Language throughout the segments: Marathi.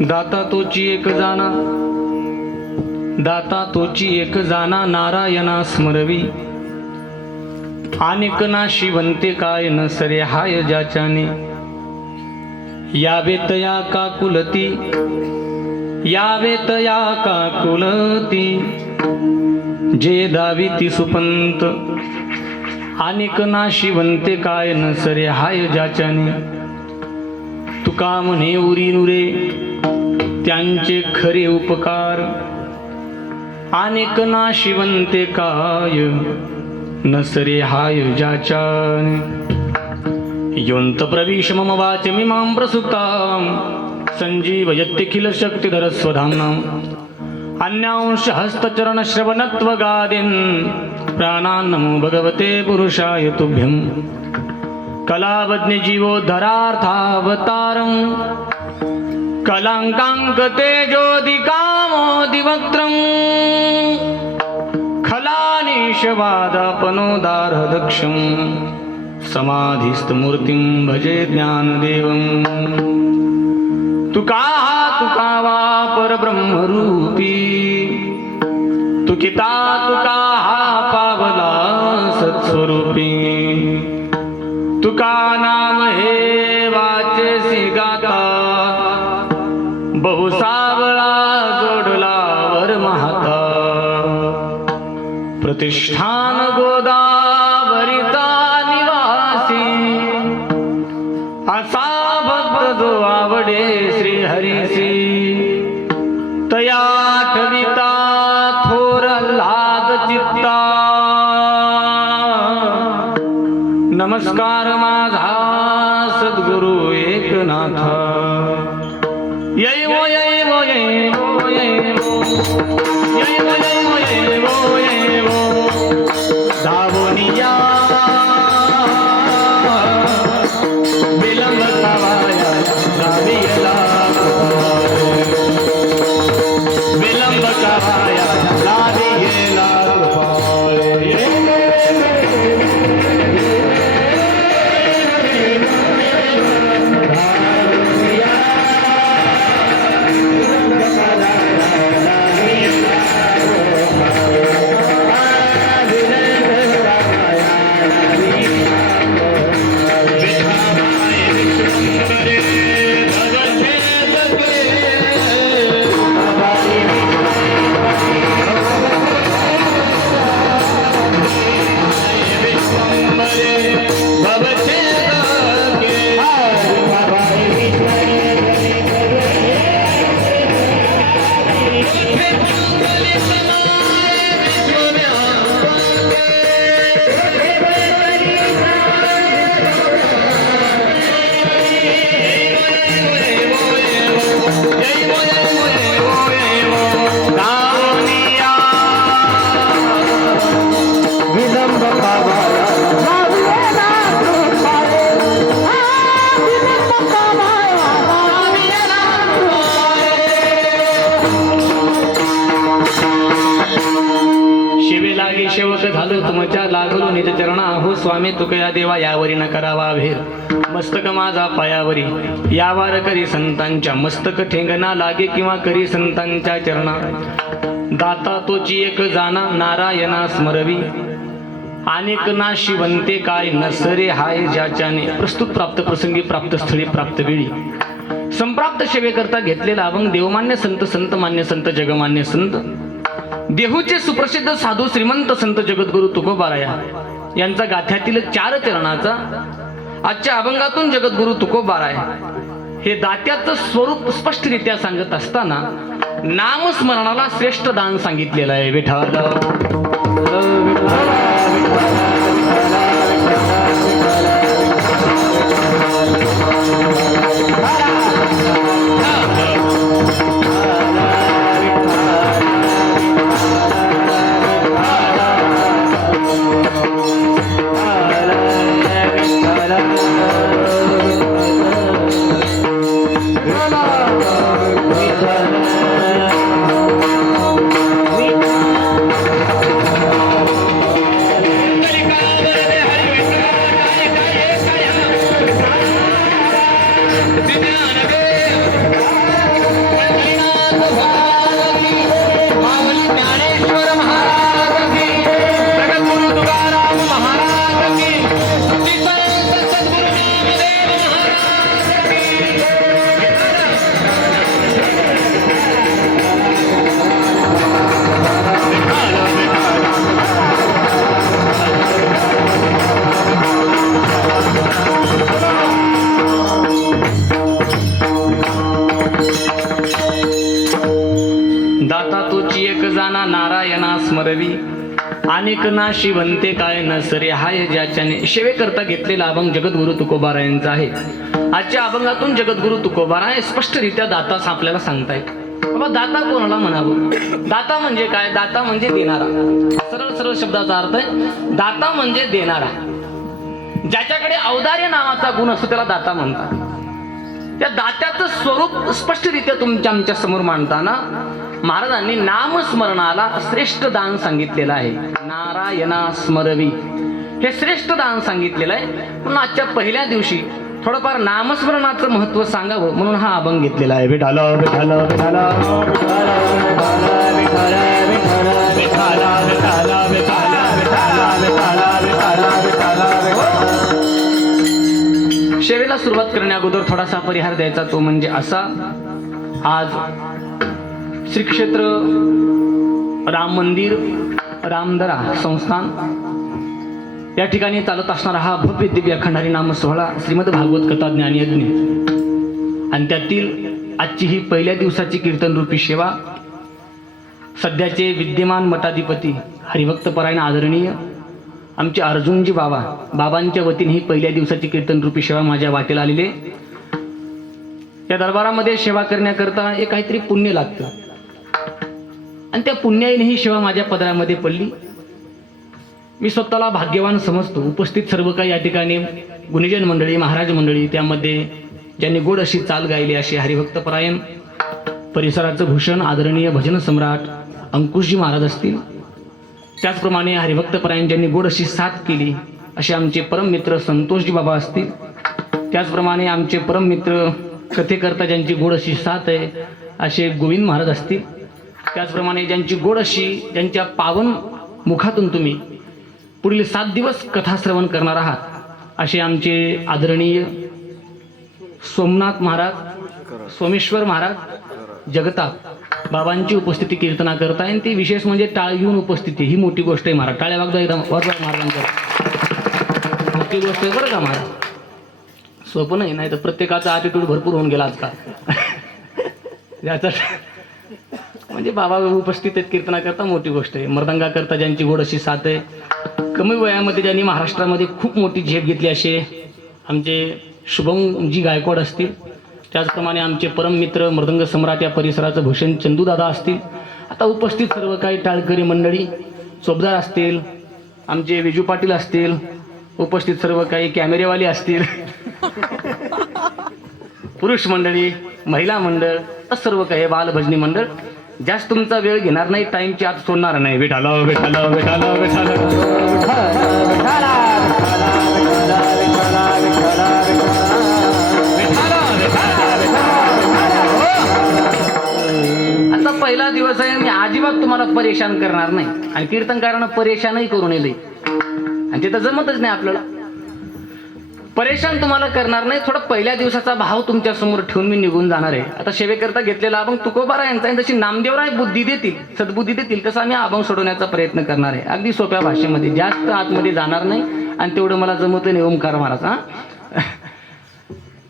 दाता तोची एक जाना, दाता तोची एक जाना, नारायणा स्मरवी. अनेक नाशी बनते काय न सरे हाय ज्याच्याने. यावेत या काकुलती, यावेत या काकुलती, जे दाविती सुपंत. अनेक नाशी बनते काय न सरे हाय ज्याच्याने. तुका म्हणे उरी नुरे त्यांचे खरे उपकार. अनेक नाशी बनते काय न सरे हाय ज्याच्याने. योंत प्रविश मम वाचमिमां प्रसुप्तां संजीवयत्यखिल शक्तिधर स्वधाम्नाम्. अन्यांश हस्तचरण श्रवणत्वगादीन् प्राणान् नमो भगवते पुरुषाय तुभ्यं. कलावज्ञ जीवोद्धरार्थावतारं कलांकांक तेजोदिकामोदिवक्त्रं. खलानिशवादापनोदारदक्षं समाधिस्थमूर्तिं भजे ज्ञानदेवं. तुका तुका वा परब्रह्मरूपी, तुकिता तुका हा पावला सत्स्वरूपी. तुका नाम हे वाचेसी गाता, बहुसावळा जोडला वर महाता. प्रतिष्ठान गोदावरीचा निवासी, असा भक्त जो आवडे श्री हरीसी. तया ठविता थोर लाद चित्ता, नमस्कार माझा सद्गुरु एकनाथा. यैवो यैवो यैवो यैवो यैवो यैवो यैवो यैवो दावोनिया. विलंब कावाया लावियला, विलंब कावाया लावियला. सेवक झालो तुमच्या लागलो निज चरणा. हो स्वामी तुकया देवा यावरी न करावा भेर. मस्तक माझा पायावरी यावार करी संतांच्या. मस्तक ठेंगणा लागे किंवा करी संतांच्या चरणा. दाता तोची एक जाना, नारायणा स्मरवी. अनेक नाशी बनते काय न सरे हाय ज्याच्याने. प्रस्तुत प्राप्त प्रसंगी, प्राप्त स्थळी, प्राप्त वेळी संप्राप्त सेवेकरता घेतलेला अभंग देवमान्य संत, संत मान्य संत, जगमान्य संत, देहूचे सुप्रसिद्ध साधू श्रीमंत संत जगद्गुरु तुकोबाराया यांचा गाथ्यातील 4 चरणाचा आजच्या अभंगातून जगद्गुरु तुकोबाराय हे दात्याचं स्वरूप स्पष्टरित्या सांगत असताना नामस्मरणाला श्रेष्ठ दान सांगितलेलं आहे. विठ्ठल अनेक नाशी बनते काय नसरे हाय ज्याच्याने. सेवेकरता घेतलेला अभंग जगद्गुरु तुकोबारायांचा आहे. आजच्या अभंगातून जगद्गुरु तुकोबाराय स्पष्टरित्या दाता आपल्याला सांगतायत. बाबा दाता कोणाला म्हणावं? दाता म्हणजे काय? दाता म्हणजे देणारा. सरळ सरळ शब्दाचा अर्थ आहे दाता म्हणजे देणारा. ज्याच्याकडे औदार्य नावाचा गुण असतो त्याला दाता म्हणतात. त्या दात्याचं स्वरूप स्पष्टरित्या तुमच्या आमच्या समोर मांडताना महाराजांनी नामस्मरणाला श्रेष्ठ दान सांगितलेलं आहे. नारायणा स्मरवी हे श्रेष्ठ दान सांगितलेलं आहे. म्हणून आजच्या पहिल्या दिवशी थोडंफार नामस्मरणाचं महत्व सांगावं म्हणून हा अभंग घेतलेला आहे. विठाल विठाल विठाल सेवेला सुरुवात करण्या अगोदर थोडासा परिहार द्यायचा, तो म्हणजे असा. आज श्री क्षेत्र राम मंदिर रामदरा संस्थान या ठिकाणी चालत असणारा हा भव्य दिव्य अखंडारी नाम सोहळा श्रीमद भागवत कथा ज्ञानयज्ञ आणि त्यातील आजची ही पहिल्या दिवसाची कीर्तन रूपी सेवा सध्याचे विद्यमान मठाधिपती हरिभक्त परायण आदरणीय आमचे अर्जुनजी बाबांच्या वतीने ही पहिल्या दिवसाची कीर्तन रूपी सेवा माझ्या वाटेला आलेली आहे. या दरबारामध्ये सेवा करण्याकरता एक काहीतरी पुण्य लागतं आणि त्या पुण्याने ही सेवा माझ्या पदरामध्ये पडली. मी स्वतःला भाग्यवान समजतो. उपस्थित सर्व काही या ठिकाणी गुणीजन मंडळी महाराज मंडळी त्यामध्ये ज्यांनी गोड अशी चाल गायली अशी हरिभक्त परायण परिसराचं भूषण आदरणीय भजन सम्राट अंकुशजी महाराज असतील. त्याचप्रमाणे हरिभक्त परायण ज्यांनी गोड अशी साथ केली असे आमचे परममित्र संतोषजी बाबा असतील. त्याचप्रमाणे आमचे परममित्र कथेकरता ज्यांची गोड अशी साथ आहे असे गोविंद महाराज असतील. त्याचप्रमाणे ज्यांची गोड अशी ज्यांच्या पावन मुखातून तुम्ही पुढील 7 दिवस कथाश्रवण करणार आहात असे आमचे आदरणीय सोमनाथ महाराज सोमेश्वर महाराज जगताप बाबांची उपस्थिती कीर्तना करता आणि ती विशेष म्हणजे टाळ घेऊन उपस्थिती ही मोठी गोष्ट आहे महाराज. टाळ्या वागदा एकदम महाराजांचं मोठी गोष्ट आहे बरं का महाराज. सोपं नाही तर प्रत्येकाचा ॲटिट्यूड भरपूर होऊन गेला आजकाल. याचा म्हणजे बाबा उपस्थित आहेत कीर्तना करता मोठी गोष्ट आहे. मृदंगा करता ज्यांची गोड अशी साथ आहे. कमी वयामध्ये ज्यांनी महाराष्ट्रामध्ये खूप मोठी झेप घेतली असे आमचे शुभमजी गायकवाड असतील. त्याचप्रमाणे आमचे परममित्र मृदंग सम्राट या परिसराचं भूषण चंदूदादा असतील. आता उपस्थित सर्व काही टाळकरी मंडळी चोपदार असतील, आमचे विजू पाटील असतील, उपस्थित सर्व काही कॅमेरेवाले असतील, पुरुष मंडळी महिला मंडळ सर्व काही बालभजनी मंडळ. जास्त तुमचा वेळ घेणार नाही, टाइमची आत सोडणार नाही. विठाल विठाल विठाल विठाल आता पहिला दिवस आहे. मी अजिबात तुम्हाला परेशान करणार नाही आणि कीर्तनकारांना परेशानही करू नये आणि ते तर जमतच नाही आपल्याला. परेशान तुम्हाला करणार नाही. थोडा पहिल्या दिवसाचा भाव तुमच्या समोर ठेवून मी निघून जाणार आहे. आता सेवेकरता घेतलेला अभंग तुकोबारायांचा जशी नामदेवराय बुद्धी देतील सद्बुद्धी देतील तसा आम्ही अभंग सोडवण्याचा प्रयत्न करणार आहे. अगदी सोप्या भाषेमध्ये, जास्त आतमध्ये जाणार नाही आणि तेवढं मला जमतं नाही. ओमकार महाराज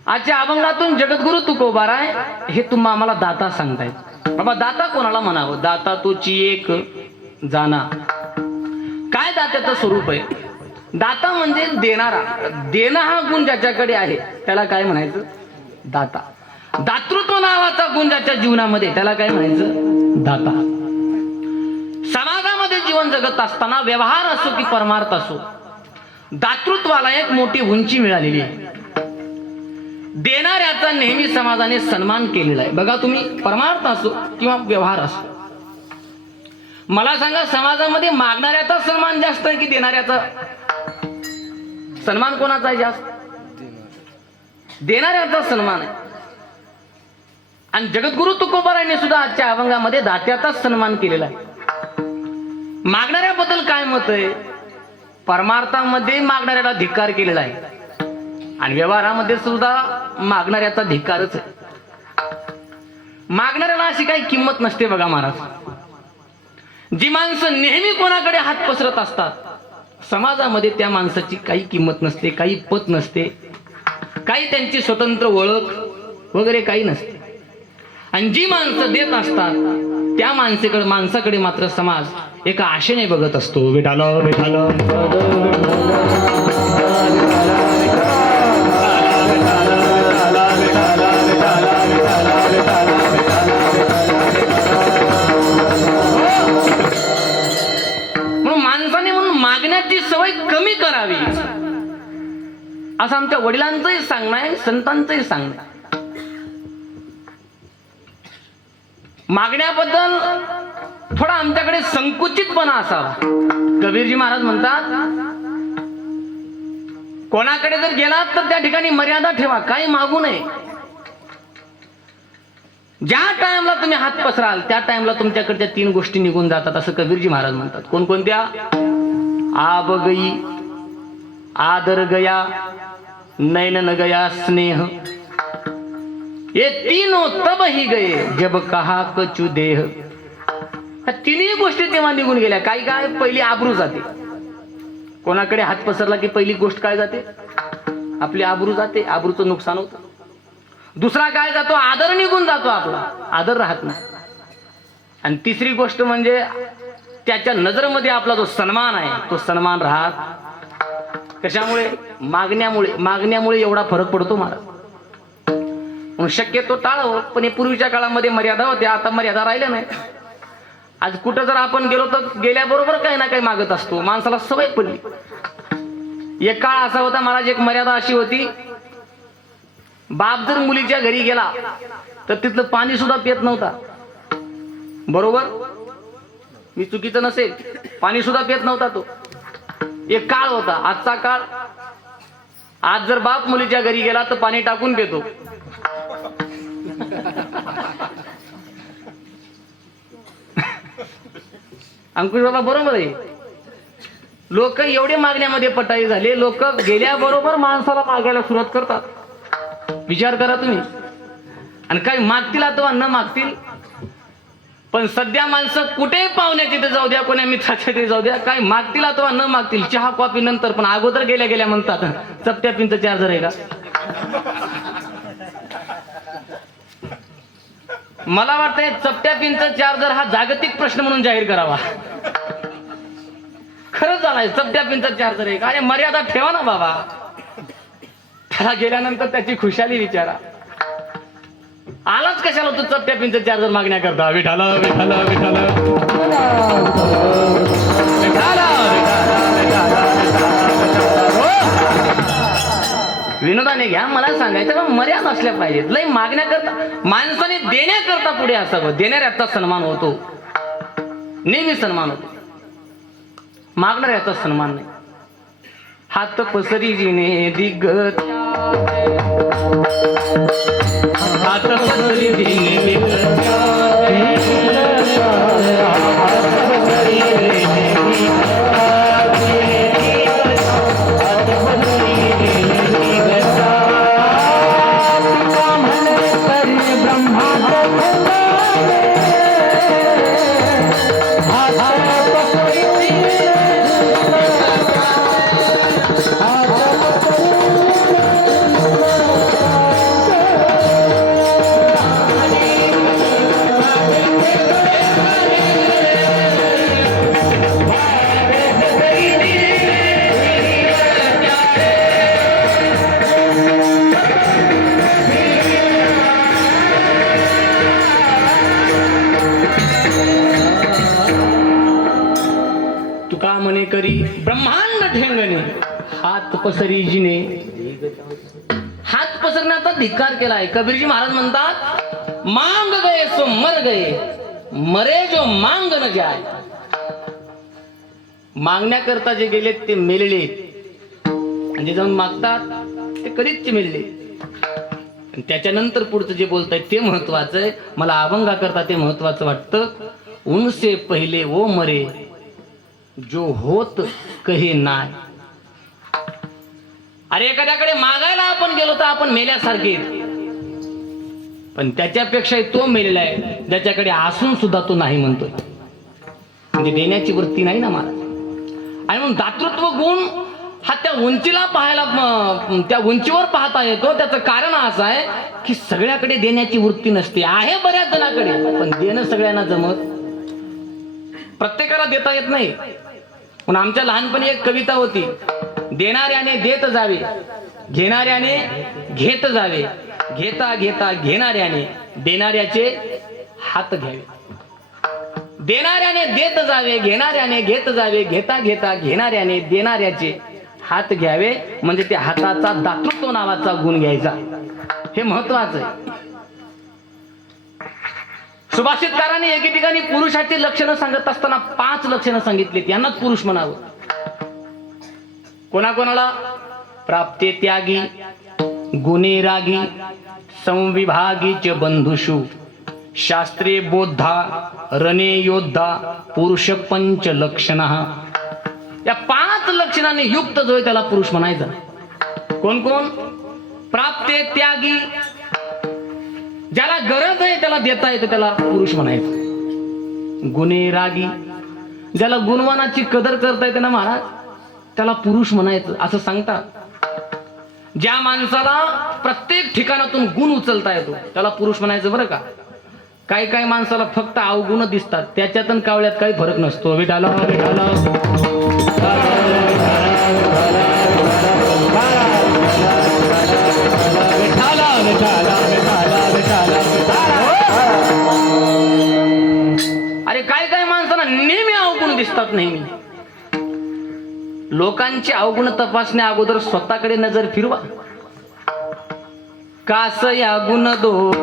आजच्या अभंगातून जगद्गुरु तुकोबाराय हे तुम्हा आम्हाला दाता सांगतायत. बाबा दाता कोणाला म्हणावं? दाता तोची एक जाना. काय दात्याचं स्वरूप आहे? दाता म्हणजे देणारा. देणं हा गुण ज्याच्याकडे आहे त्याला काय म्हणायचं? दाता. दातृत्व नावाचा गुण ज्याच्या जीवनामध्ये त्याला काय म्हणायचं? दाता. समाजामध्ये जीवन जगत असताना व्यवहार असो की परमार्थ असो दातृत्वाला एक मोठी उंची मिळालेली आहे. देणाऱ्याचा नेहमी समाजाने सन्मान केलेला आहे. बघा तुम्ही, परमार्थ असो किंवा व्यवहार असो, मला सांगा समाजामध्ये मागणाऱ्याचा सन्मान जास्त आहे की देणाऱ्याचा? सन्मान कोणाचा आहे जास्त? देणाऱ्याचा सन्मान आहे. आणि जगद्गुरु तुकोबारायांनी सुद्धा आजच्या अभंगामध्ये दात्याचा सन्मान केलेला आहे. मागणाऱ्याबद्दल काय मत आहे? परमार्थामध्ये मागणाऱ्याला धिक्कार केलेला आहे आणि व्यवहारामध्ये सुद्धा मागणाऱ्याचा धिक्कारच आहे. मागणाऱ्याला अशी काही किंमत नसते बघा महाराज. जी माणसं नेहमी कोणाकडे हात पसरत असतात समाजामध्ये त्या माणसाची काही किंमत नसते, काही पत नसते, काही त्यांची स्वतंत्र ओळख वगैरे काही नसते. आणि जी माणसं देत असतात त्या माणसाकडे मात्र समाज एका आशेने बघत असतो. विठाल विठाल म्हणून माणसाने म्हणून मागण्याची सवय कमी करावी असं आमच्या वडिलांचंही सांगणं आहे, संतांचंही सांगणं आहे. मागण्याबद्दल थोडा आमच्याकडे संकुचितपणा असावा. कबीरजी महाराज म्हणतात, कोणाकडे जर गेलात तर त्या ठिकाणी मर्यादा ठेवा, काही मागू नये. ज्या टाइमला तुम्ही हात पसराल त्या टाइमला तुमच्याकडच्या 3 गोष्टी निघून जातात असं कबीरजी महाराज म्हणतात. कोणकोणत्या? आब गई, आदर गया, नैन न गया स्नेह. ये तीनों तब ही गए जब कहा कचू देह. ह्या 3ही गोष्टी तेव्हा निघून गेल्या. काही काय? पहिली आबरू जाते. कोणाकडे हात पसरला की पहिली गोष्ट काय जाते? आपली आबरू जाते, आबरूचं नुकसान होतं. दुसरा काय जातो? आदर निघून जातो, आपला आदर राहत नाही. आणि तिसरी गोष्ट म्हणजे त्याच्या नजरेमध्ये आपला जो सन्मान आहे तो सन्मान राहत. कशामुळे? मागण्यामुळे एवढा फरक पडतो महाराज. म्हणून शक्यतो टाळावं. पण हे पूर्वीच्या काळामध्ये मर्यादा होत्या, आता मर्यादा राहिल्या नाही. आज कुठं जर आपण गेलो तर गेल्याबरोबर काही ना काही मागत असतो. माणसाला सवय पडली. एक काळ असा होता महाराज, एक मर्यादा अशी होती, बाप जर मुलीच्या घरी गेला तर तिथलं पाणी सुद्धा पित नव्हता. बरोबर? मी चुकीचं नसेल, पाणी सुद्धा पित नव्हता तो. एक काळ होता. आजचा काळ, आज जर बाप मुलीच्या घरी गेला तर पाणी टाकून पितो. अंकुश बाबा बरोबर आहे. लोक एवढे मागण्यामध्ये पटाई झाले, लोक गेल्याबरोबर माणसाला मागायला सुरुवात करतात. विचार करा तुम्ही. आणि काही मागतील अथवा न मागतील, पण सध्या माणसं कुठेही पाहुण्याच्या तिथे जाऊ द्या, कोण्या मित्राच्या तिथे जाऊ द्या, काही मागतील अथवा न मागतील, चहा कॉफी नंतर, पण अगोदर गेल्या गेल्या म्हणतात चपट्या पिंचं चार्जर आहे का? मला वाटतंय चपट्या पिनचा चार्जर हा जागतिक प्रश्न म्हणून जाहीर करावा. खरंच झालाय, चपट्या पिनचा चार्जर आहे का? अरे मर्यादा ठेवा ना बाबा. त्याला गेल्यानंतर त्याची खुशाली विचारा. आलाच कशाला तू चपट्या पिनचा चार्जर मागण्याकरता? विठाल विठाल विठाल विनोदाने घ्या. मला सांगायचं मर्यादा असल्या पाहिजेत. लय मागण्याकरता, माणसाने देण्याकरता पुढे असावं. देणाऱ्याचा सन्मान होतो, नेहमी सन्मान होतो. मागणाऱ्याचा सन्मान नाही. हात पसरी जिने दिग्गत, हात पसरी जिने दिग्गत, करी ब्रह्मांड ठेंगणे, हात पसरी जिने. हात पसरण्याचा धिक्कार केलाय. कबीरजी महाराज म्हणतात, मांग गए सो मर गए, मरे जो मांग न जाय. मागण्याकरता जे गेले ते मेलेले, म्हणजे जाऊन मागतात ते कधीच मेलेले. त्याच्यानंतर पुढचं जे बोलताय ते महत्वाचं आहे. मला अभंगा करता ते महत्वाचं वाटतं. उनसे पहिले वो मरे जो होत कहे नाय. अरे एखाद्याकडे मागायला आपण गेलो तर आपण मेल्यासारखे, पण त्याच्यापेक्षा तो मेलेला आहे ज्याच्याकडे असून सुद्धा तो नाही म्हणतोय. म्हणजे देण्याची वृत्ती नाही ना महाराज. आणि म्हणून दातृत्व गुण हा त्या उंचीला पाहायला, त्या उंचीवर पाहता येतो. त्याचं कारण असं आहे की सगळ्याकडे देण्याची वृत्ती नसते. आहे बऱ्याच जणांकडे, पण देणं सगळ्यांना जमत प्रत्येकाला देता येत नाही. पण आमच्या लहानपणी एक कविता होती, देणाऱ्याने देत जावे, घेणाऱ्याने घेत जावे, घेता घेता घेणाऱ्याने देणाऱ्याचे हात घ्यावे. देणाऱ्याने देत जावे, घेणाऱ्याने घेत जावे, घेता घेता घेणाऱ्याने देणाऱ्याचे हात घ्यावे. म्हणजे त्या हाताचा दातृत्व नावाचा गुण घ्यायचा. हे महत्वाचं आहे. सुभाषितकारांनी एके ठिकाणी पुरुषाची लक्षणं सांगत असताना 5 लक्षणं सांगितलीत. यांनाच पुरुष म्हणावं. कोणाकोणाला? प्राप्ते त्यागी, गुणे रागी, संविभागीच बंधुषु, शास्त्रे बोद्धा, रणे योद्धा, पुरुष पंच लक्षण. या 5 लक्षणांनी युक्त जो आहे त्याला पुरुष म्हणायचा. कोण कोण? प्राप्ते त्यागी, ज्याला गरज आहे त्याला देता येतं त्याला पुरुष म्हणायचं. गुणे रागी, ज्याला गुणवानाची कदर करता येते ना महाराज त्याला पुरुष म्हणायचं असं सांगतात. ज्या माणसाला प्रत्येक ठिकाणातून गुण उचलता येतो त्याला पुरुष म्हणायचं बरं का. काही काही माणसाला फक्त अवगुण दिसतात, त्याच्यातून कावळ्यात काही फरक नसतो. विठाला विठाला अरे काय काय माणसाला नेहमी अवगुण दिसतात. नेहमी लोकांची अवगुण तपासण्या अगोदर स्वतःकडे नजर फिरवा. कास या गुण दोष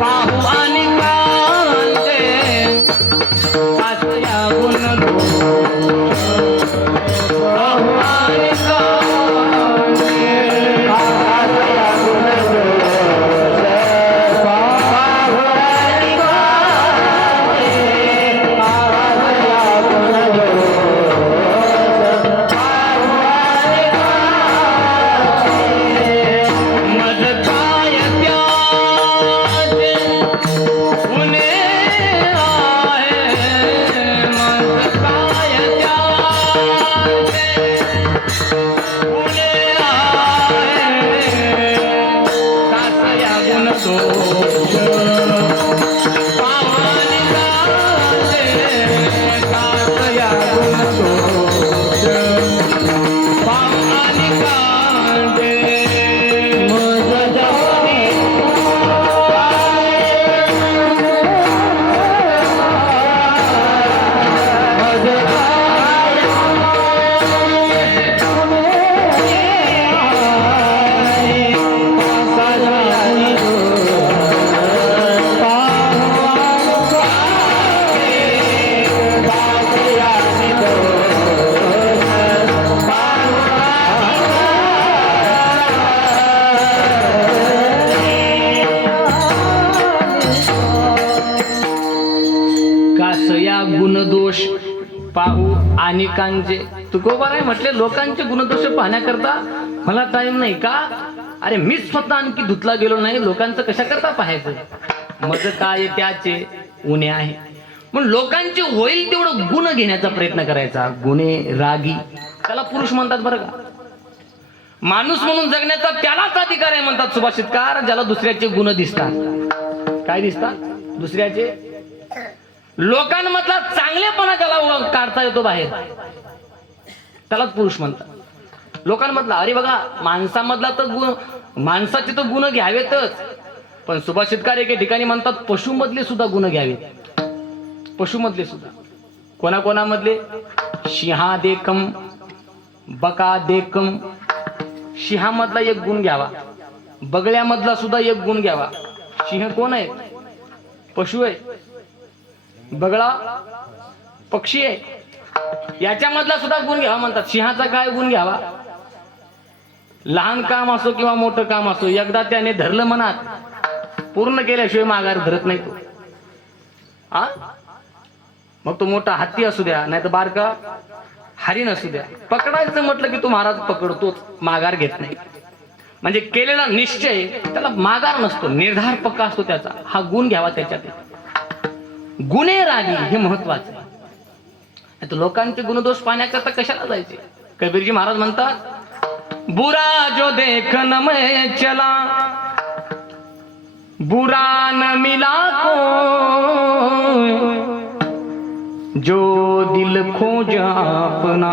पाहू आणि कांते, कास या गुण दोष पाहू आणि कांते, कास या गुण दोष पाहू आणि कांते, कास या गुण दोष पाहू आणि मज काय त्याचे गुणे आहे, मज काय त्याचे गुणे आहे, कास या गुण दोष पावानी कांते, कास या गुण दोष पावानी कांते. गुणदोष पाहू आणि कांचे. तुकोबा राय म्हटले लोकांचे गुणदोष पाहण्याकरता मला टाइम नाही. का? अरे मीच स्वतः आणखी धुतला गेलो नाही, लोकांचं कशा करता पाहायचं. मज काय त्याचे उणे आहे म्हणून लोकांचे होईल तेवढं गुण घेण्याचा प्रयत्न करायचा. गुणे रागी त्याला पुरुष म्हणतात बरं का. माणूस म्हणून जगण्याचा त्यालाच अधिकार आहे म्हणतात सुभाषितकार, ज्याला दुसऱ्याचे गुण दिसतात. काय दिसतात? दुसऱ्याचे लोकांमधला चांगलेपणा ज्याला काढता येतो बाहेर त्यालाच पुरुष म्हणतात. लोकांमधला अरे बघा माणसामधला तर गुण, माणसाचे तर गुण घ्यावेतच, पण सुभाषितकार एके ठिकाणी म्हणतात पशुमधले सुद्धा गुण घ्यावेत. पशुमधले सुद्धा. कोणाकोणामधले? सिंहादेकम बकादेकम. सिंहामधला एक गुण घ्यावा, बगळ्यामधला सुद्धा एक गुण घ्यावा. सिंह कोण आहे? पशु आहे. बगळा पक्षी आहे. याच्यामधला सुद्धा गुण घ्यावा म्हणतात. सिंहाचा काय गुण घ्यावा? लहान काम असो किंवा मोठं काम असो, एकदा त्याने धरलं मनात पूर्ण केल्याशिवाय माघार धरत नाही तो. मग तो मोठा हत्ती असू द्या नाही तर बारका हरिण असू द्या, पकडायचं म्हटलं की तो महाराज पकडतोच, माघार घेत नाही. म्हणजे केलेला निश्चय त्याला माघार नसतो, निर्धार पक्का असतो त्याचा. हा गुण घ्यावा त्याच्यात. गुणे रागी हे महत्वाचे. आता लोकांचे गुणदोष पाहण्याकरता कशाला जायचे? कबीरजी महाराज म्हणतात बुरा जो देख न मैं चला, बुरा न मिला को, जो दिल खोज अपना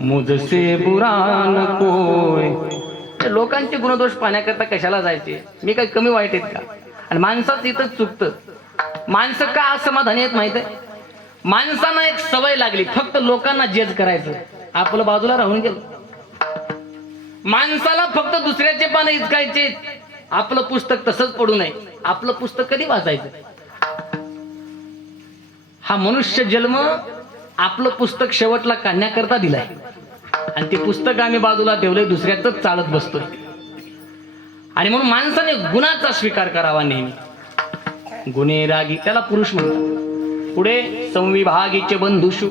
मुझसे बुरा न कोय. लोकांचे गुणदोष पाहण्याकरता कशाला जायचे? मी काही कमी वाईट आहेत का? आणि माणसाचं इथंच चुकतं. माणसं का असमाधानी आहेत माहित आहे? माणसांना एक सवय लागली फक्त लोकांना जज करायचं, आपलं बाजूला राहून गेलं. माणसाला फक्त दुसऱ्याचे पानं इचकायचे, आपलं पुस्तक तसंच पडू नये. आपलं पुस्तक कधी वाचायचं? हा मनुष्य जन्म आपलं पुस्तक शेवटला काढण्याकरता दिलाय आणि ते पुस्तक आम्ही बाजूला ठेवलंय, दुसऱ्याच चालत बसतोय. आणि म्हणून माणसाने गुणाचा स्वीकार करावा नेहमी. गुन्हे रागी त्याला पुरुष म्हणतात. पुढे संविभागीचे बंधुषु,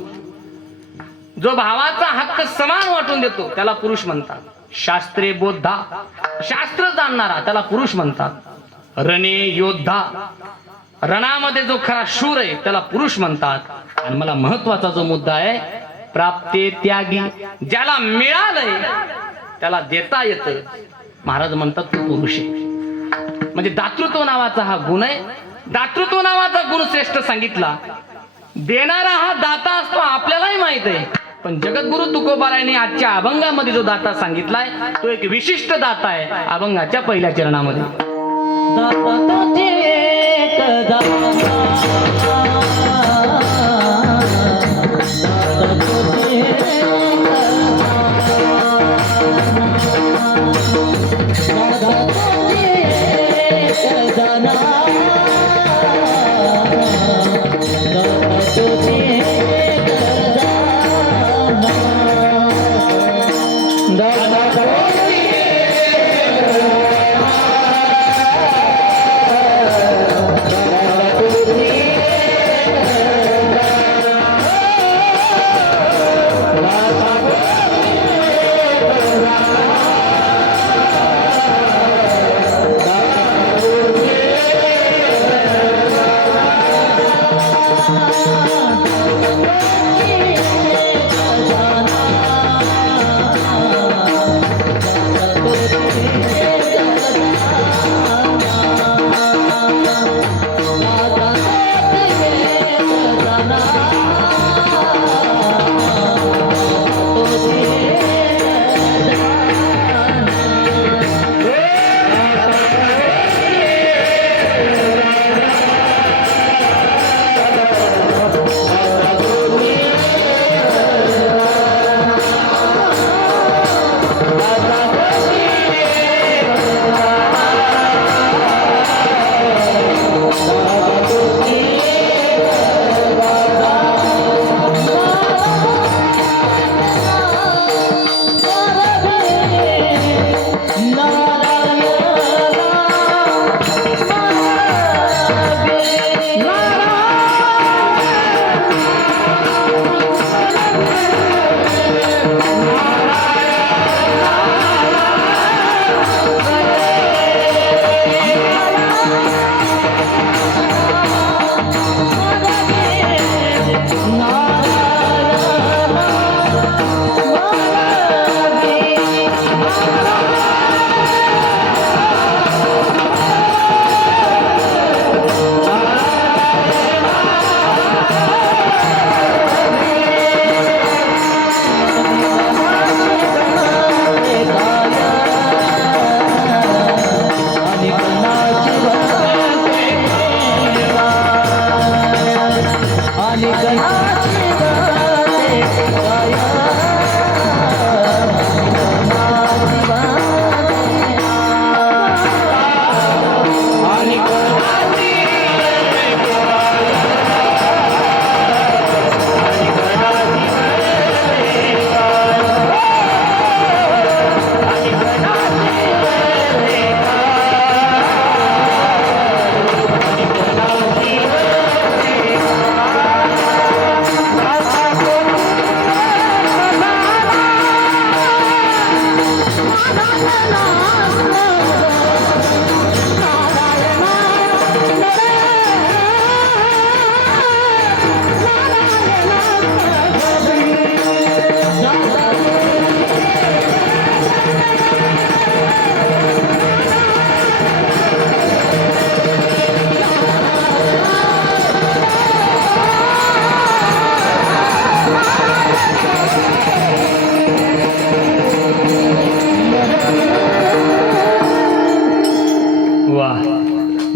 जो भावाचा हक्क समान वाटून देतो त्याला पुरुष म्हणतात. शास्त्रे बोधा, शास्त्र जाणणारा त्याला पुरुष म्हणतात. रणे योद्धा, रणामध्ये जो खरा शूर आहे त्याला पुरुष म्हणतात. आणि मला महत्वाचा जो मुद्दा आहे, प्राप्ते त्यागी, ज्याला मिळालंय त्याला देता येतं, महाराज म्हणतात तो पुरुष आहे. म्हणजे दातृत्व नावाचा हा गुण आहे. दातृत्व नावाचा गुण श्रेष्ठ सांगितला. देणारा हा दाता असतो आपल्यालाही माहित आहे, पण जगद्गुरु तुकोबारायांनी आजच्या अभंगामध्ये जो दाता सांगितलाय तो एक विशिष्ट दाता आहे. अभंगाच्या पहिल्या चरणामध्ये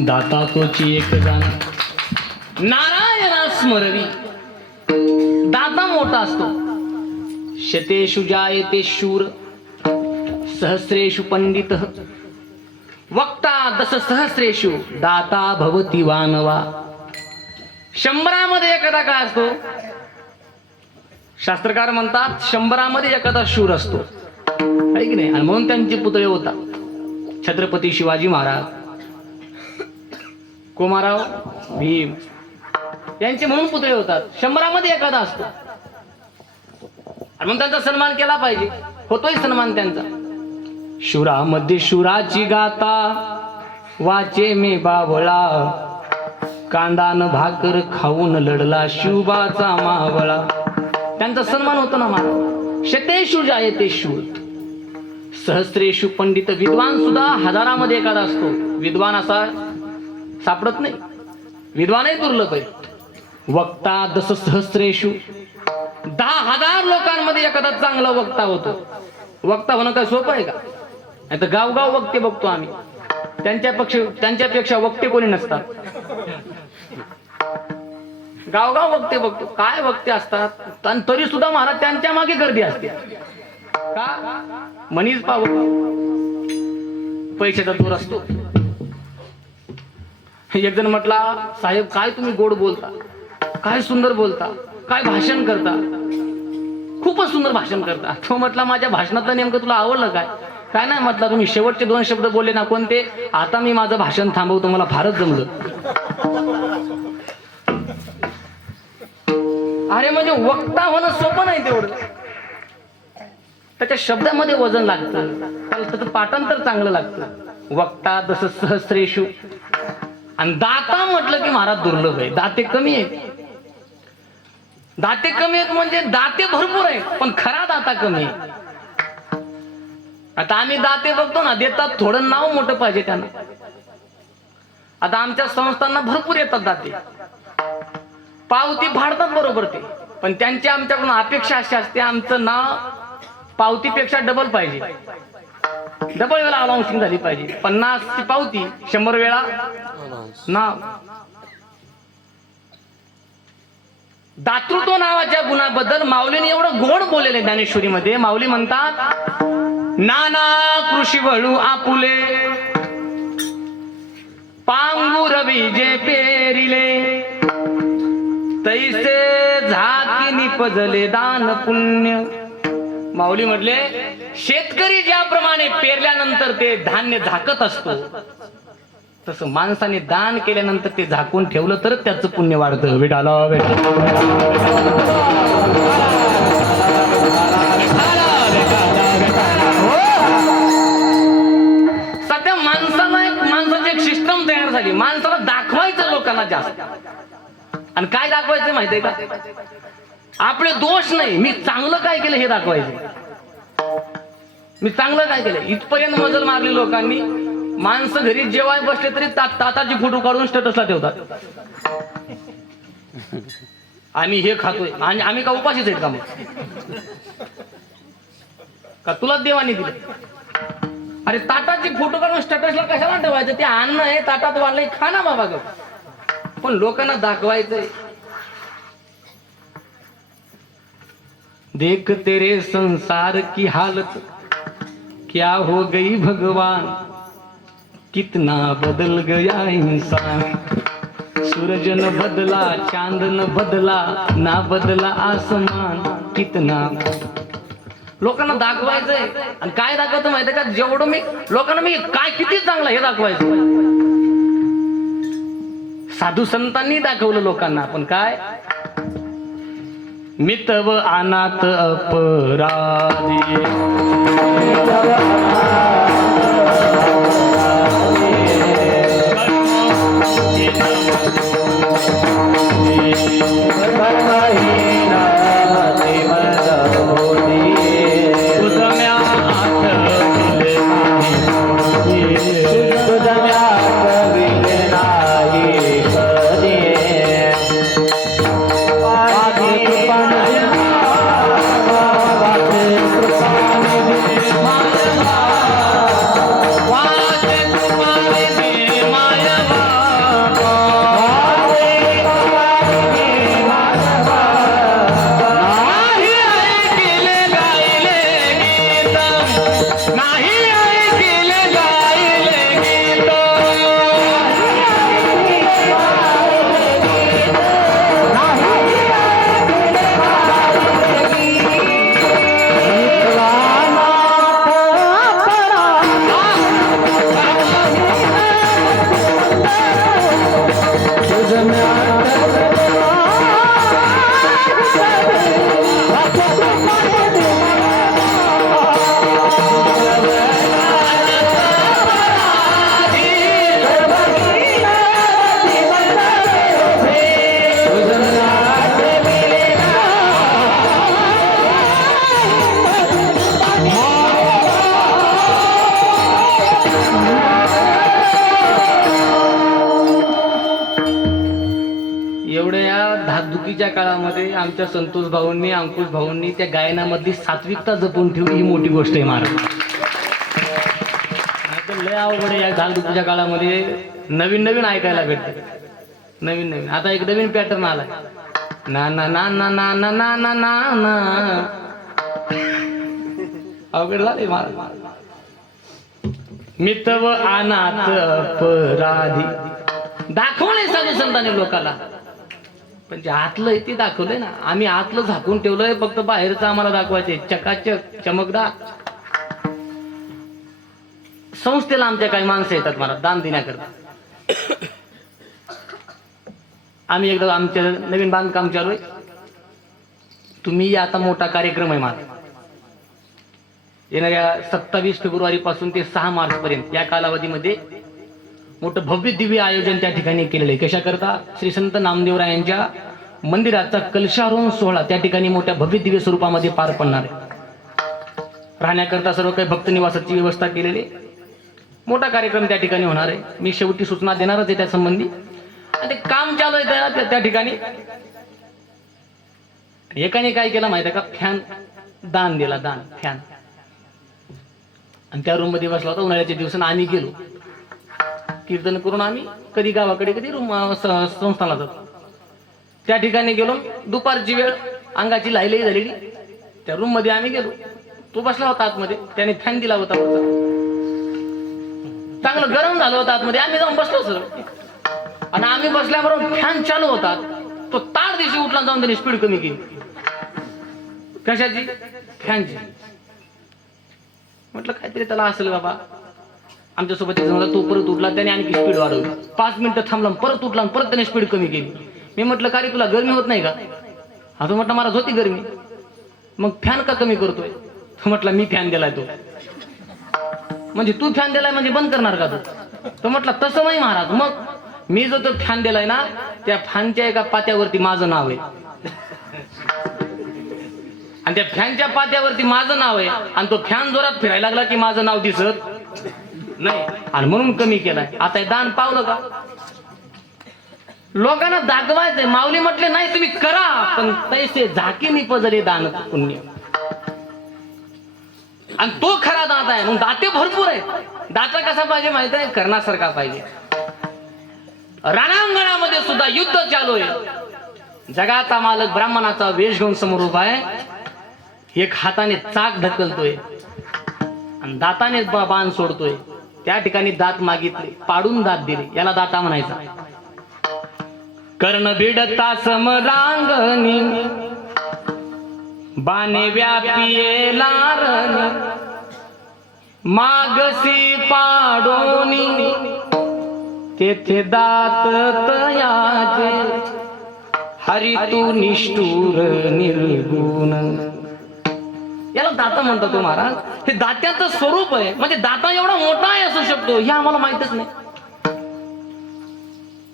दाता तोची एक जाण नारायणा स्मरवी. दाता मोठा असतो. शतेषु जायते शूर सहस्रेषु पंडित वक्ता दश सहस्रेषु दाता भवति वानवा. 100 एखादा काय असतो. शास्त्रकार म्हणतात 100 एखादा शूर असतो आहे की नाही. आणि म्हणून त्यांचे पुतळे होतात. छत्रपती शिवाजी महाराज, कोमाराव भीम यांचे म्हणून पुतळे होतात. 100 एखादा असतो आणि म्हणून त्यांचा सन्मान केला पाहिजे. होतोय सन्मान त्यांचा. शूरामध्ये शूराची गाता वाचे मे बावळा. कांदान भाकर खाऊन लढला शिवबाचा मावळा. त्यांचा सन्मान होतो ना महाराज. शतेषु जायते शूर सहस्रेषु पंडित. विद्वान सुद्धा 1000 एखादा असतो. विद्वान असा सापडत नाही. विद्वानही दुर्लभ आहे. वक्ता दश सहस्रेषु 10,000 लोकांमध्ये एखादा चांगला वक्ता होतो. वक्ता होणं काय सोपं आहे का. नाही तर गावगाव वक्ते बघतो आम्ही. त्यांच्यापेक्षा वक्ते कोणी नसतात. गावगाव वक्ते बघतो. काय वक्ते असतात. आणि तरी सुद्धा महाराज त्यांच्या मागे गर्दी असते. का मनीष पाव पैशाचा दूर असतो. एक जण म्हटला साहेब काय तुम्ही गोड बोलता, काय सुंदर बोलता, काय भाषण करता, खूपच सुंदर भाषण करता. तो म्हटला माझ्या भाषणातलं नेमकं तुला आवडलं काय. काय नाही म्हटलं तुम्ही शेवटचे 2 शब्द बोलले ना कोणते. आता मी माझं भाषण थांबवतो मला फारच जमलं. अरे म्हणजे वक्ता होणं सोपं नाही तेवढं. त्याच्या शब्दामध्ये वजन लागतं. त्याचं पाठांतर चांगलं लागतं. वक्ता दश सहस्रेषु. आणि दाता म्हटलं की महाराज दुर्लभ आहे. दाते कमी आहेत. दाते कमी आहेत म्हणजे दाते भरपूर आहेत पण खरा दाता कमी आहे. आता आम्ही दाते बघतो ना देतात थोडं नाव मोठं पाहिजे त्यांना. आता आमच्या संस्थांना भरपूर येतात दाते. पावती फाडतात बरोबर ते. पण त्यांची आमच्याकडून अपेक्षा अशी असते आमचं नाव पावतीपेक्षा डबल पाहिजे. डबल वेळा अनाउन्सिंग झाली पाहिजे. 50 ची पावती 100 वेळा नाव. दातृत्व नावाच्या गुणाबद्दल माऊलीने एवढं गोड बोललेले ज्ञानेश्वरीमध्ये. माऊली म्हणतात नाना कृषी वळू आपुले पांगुर बीजे पेरिले तैसे झाकी निपजले दान पुण्य. माऊली म्हटले शेतकरी ज्याप्रमाणे पेरल्यानंतर ते धान्य झाकत असतो तसं माणसाने दान केल्यानंतर ते झाकून ठेवलं तर त्याचं पुण्य वाढतं. विठाला सध्या माणसाची एक सिस्टम तयार झाली. माणसाला दाखवायचं लोकांना जास्त. आणि काय दाखवायचं माहितीये का. आपले दोष नाही मी चांगलं काय केलं हे दाखवायचं. मी चांगलं काय केलं इथपर्यंत मजल मारली लोकांनी. माणसं घरी जेवाय बसले तरी ताटाची फोटो काढून स्टेटसला ठेवतात. आम्ही हे खातोय आणि आम्ही का उपाशीच आहेत का मग. का तुला देवाने दिले. अरे ताटाची फोटो काढून स्टेटसला कशाला ठेवायचं. ते अन्न आहे ताटात वाढलंय खा ना बाबा ग. पण लोकांना दाखवायचंय. देख तेरे संसार की हालत क्या हो गई भगवान कितना बदल गया इंसान. सूरज न बदला चांद न बदला ना बदला आसमान कितना. लोकांना दाखवायचंय. आणि काय दाखवतो माहितीये का जेवढं मी लोकांना मी काय किती चांगलं हे दाखवायचं. साधू संतांनी दाखवलं लोकांना. पण काय मितव अनाथ अपराधी कृपा नाही ऐकले गायले गीत धाकधुकीच्या काळामध्ये आमच्या संतोष भाऊंनी अंकुश भाऊंनी त्या गायनामधली सात्विकता जपून ठेवली ही मोठी गोष्ट आहे महाराज. लय अवघड आहे या धाकधुकीच्या काळामध्ये नवीन नवीन ऐकायला भेटतं. नवीन नवीन आता एक नवीन पॅटर्न आलाय ना ना ना ना ना ना ना ना ना ना अवघड झाले महाराज. मितव अनाथ अपराधी दाखवणे साधू संतांनी लोकाला पण जे आतलं आहे ते दाखवलंय ना. आम्ही आतलं झाकून ठेवलंय फक्त बाहेरचं आम्हाला दाखवायचे चकाचक चमकदार. संस्थेला आमच्या काही माणसं येतात मला दान देण्याकरता. आम्ही एकदा आमच्या नवीन बांधकाम चालू आहे. तुम्ही आता मोठा कार्यक्रम आहे माझा येणाऱ्या 27 फेब्रुवारी पासून ते 6 मार्च पर्यंत या कालावधीमध्ये मोठं भव्य दिव्य आयोजन त्या ठिकाणी केलेलं आहे. कशा करता श्री संत नामदेवरायांच्या मंदिराचा कलशारोहण सोहळा त्या ठिकाणी मोठ्या भव्य दिव्य स्वरूपामध्ये पार पडणार आहे. राहण्याकरता सर्व काही भक्त निवासाची व्यवस्था केलेली आहे. मोठा कार्यक्रम त्या ठिकाणी होणार आहे. मी शेवटी सूचना देणारच आहे त्या संबंधी. आणि ते काम चालू आहे त्या ठिकाणी. एकाने काय केलं माहिती आहे का फॅन दान दिला दान फॅन आणि त्या रूम मध्ये बसला होता. उन्हाळ्याच्या दिवसानं आम्ही गेलो कीर्तन करून आम्ही कधी गावाकडे कधी रूम संस्थाला जातो. त्या ठिकाणी गेलो दुपारची वेळ अंगाची लाईलाई झालेली. त्या रूम मध्ये आम्ही गेलो. तो बसला होता आतमध्ये त्याने फॅन दिला होता. चांगलं गरम झालं होतं आतमध्ये. आम्ही जाऊन बसलो सर आणि आम्ही बसल्याबरोबर फॅन चालू होता. तो तार दिवशी उठला जाऊन त्याने स्पीड कमी केली. कशाची फॅनची. म्हटलं काहीतरी त्याला असेल बाबा. आमच्यासोबत एक जण तो परत उठला त्याने आणखी स्पीड वाढवली. 5 मिनिटं थांबला परत उठला परत त्याने स्पीड कमी केली. मी म्हटलं का रे तुला गरमी होत नाही का. हा तो म्हटलं मला होती गरमी. मग फॅन का कमी करतोय. तो म्हटलं मी फॅन दिलाय तो. म्हणजे तू फॅन दिलाय म्हणजे बंद करणार का तू. तो म्हटलं तसं नाही महाराज. मग मी जो तो फॅन दिलाय ना त्या फॅनच्या एका पात्यावरती माझं नाव आहे आणि त्या फॅनच्या पात्यावरती माझं नाव आहे आणि तो फॅन जोरात फिरायला लागला की माझं नाव दिसत नाही आणि म्हणून कमी केलाय. आता हे दान पावलं का. लोकांना दाखवायचंय. माऊली म्हटले नाही तुम्ही करा पण पैसे झाकी निपजले दान पुण्य. आणि तो खरा दाता आहे. मग दाते भरपूर आहे. दाता कसा पाहिजे माहिती आहे करण्यासारखा पाहिजे. रणांगणामध्ये सुद्धा युद्ध चालू आहे. जगाचा मालक ब्राह्मणाचा वेश घेऊन समोर उभा आहे. एक हाताने चाक ढकलतोय आणि दाताने बाण सोडतोय. त्या ठिकाणी दात मागितले पाडून दात दिले. याला दाता म्हणायचा. कर्ण भिडता समरांगणी बाणे व्यापिये लारणी मागसी पाडोनी तेथे दात तयाचे हरी तू निष्ठुर निर्गुण. याला दाता म्हणतात तो महाराज. हे दात्याचं स्वरूप आहे. म्हणजे दाता एवढा मोठा आहे असू शकतो हे आम्हाला माहितच नाही.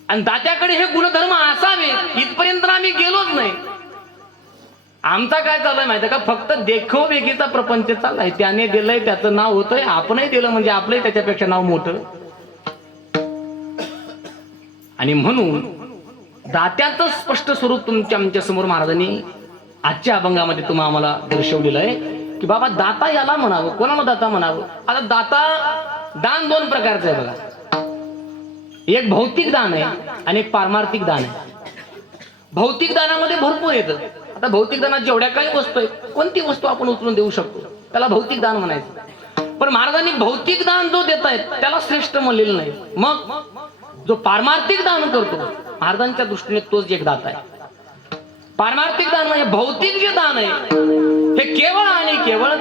आणि दात्याकडे हे गुणधर्म असावे इथपर्यंत आम्ही गेलोच नाही. आमचा काय चाललाय माहिती का फक्त देखोबेकीचा प्रपंच चाललाय. त्याने दिलंय त्याचं नाव होतंय. आपणही दिलं म्हणजे आपलंही त्याच्यापेक्षा नाव मोठं. आणि म्हणून दात्याचं स्पष्ट स्वरूप तुमच्या आमच्या समोर महाराजांनी आजच्या अभंगामध्ये तुम्हाला आम्हाला दर्शवलेलं आहे की बाबा दाता याला म्हणावं. कोणाला दाता म्हणावं. आता दाता दान 2 प्रकारचं आहे बघा. एक भौतिक दान आहे आणि एक पारमार्थिक दान आहे. भौतिक दानामध्ये भरपूर येतं. आता आता भौतिक दानात जेवढ्या काही वस्तू आहेत कोणती वस्तू आपण उचलून देऊ शकतो त्याला भौतिक दान म्हणायचं. पण महाराजांनी भौतिक दान जो देत आहेत त्याला श्रेष्ठ म्हणलेलं नाही. मग जो पारमार्थिक दान करतो महाराजांच्या दृष्टीने तोच एक दाता आहे. पारमार्थिक दान म्हणजे भौतिक जे दान आहे हे केवळ आणि केवळ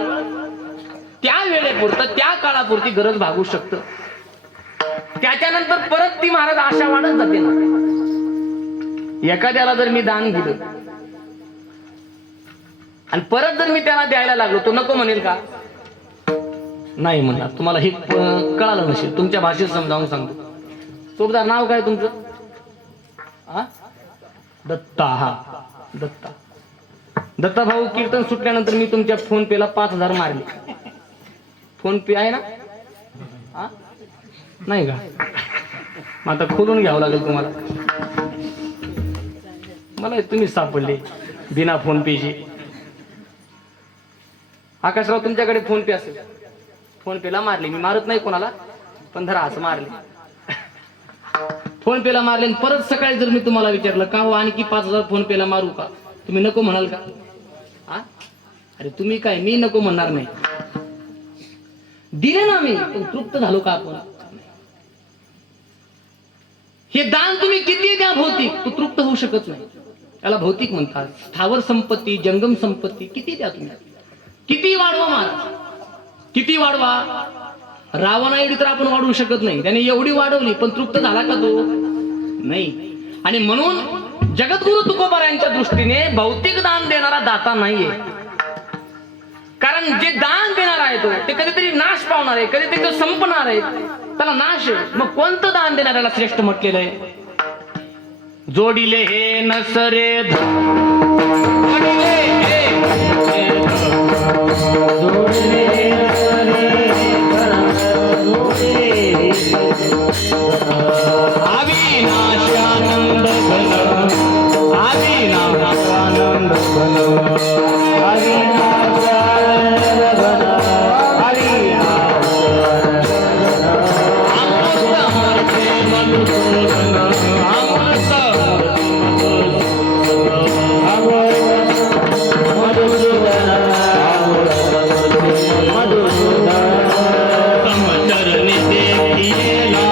त्या वेळेपुरतं त्या काळापुरती गरज भागू शकतं. त्याच्यानंतर परत ती महाराज आशा वाढत जाते ना. एखाद्याला जर मी दान दिलं आणि परत जर मी त्याला द्यायला लागलो तो नको म्हणेल का? नाही म्हणणार. तुम्हाला हे कळालं नसेल, तुमच्या भाषेत समजावून सांगतो. सोबदार नाव काय तुमचं? हा दत्ता. हा दत्ता. दत्ता भाऊ कीर्तन सुटल्यानंतर मी तुमच्या फोन पेला 5,000 मारले. फोन पे आहे ना? हा नाही का? मग आता खोलून घ्यावं लागेल तुम्हाला. मला तुम्ही सापडले बिना फोन पेची. आकाशराव तुमच्याकडे फोन पे असेल, फोन पेला मारले. मी मारत नाही कोणाला, पण धरा असं मारले. फोन पेला मारले. परत सकाळी जर मी तुम्हाला विचारलं का हो आणखी 5,000 फोन पेला मारू का, तुम्ही नको म्हणाल का? हा अरे तुम्ही काय, मी नको म्हणणार नाही. दिले ना मी, पण तृप्त झालो का आपण? हे दान तुम्ही किती द्या भौतिक, तो तृप्त होऊ शकत नाही. त्याला भौतिक म्हणतात. स्थावर संपत्ती, जंगम संपत्ती किती द्या तुम्ही, किती वाढवा महाराज, किती वाढवा. रावणा एवढी तर आपण वाढवू शकत नाही. त्याने एवढी वाढवली पण तृप्त झाला का तो? नाही. आणि म्हणून जगद्गुरु तुकोबारायांच्या दृष्टीने भौतिक दान देणारा दाता नाहीये. कारण जे दान देणार आहे तो ते कधीतरी नाश पावणार आहे, कधीतरी तो संपणार आहे, त्याला नाश आहे. मग कोणतं दान देणाऱ्याला श्रेष्ठ म्हटलेलं आहे? जोडिले हे नसरे जोडिले अविनाशानंद घन, अविनाशानंद घन, अविनाशानंद घन, अमृत मधुसूदन, अमृत मधुसूदन, मधुसूदन, तम चरणी देखिएला,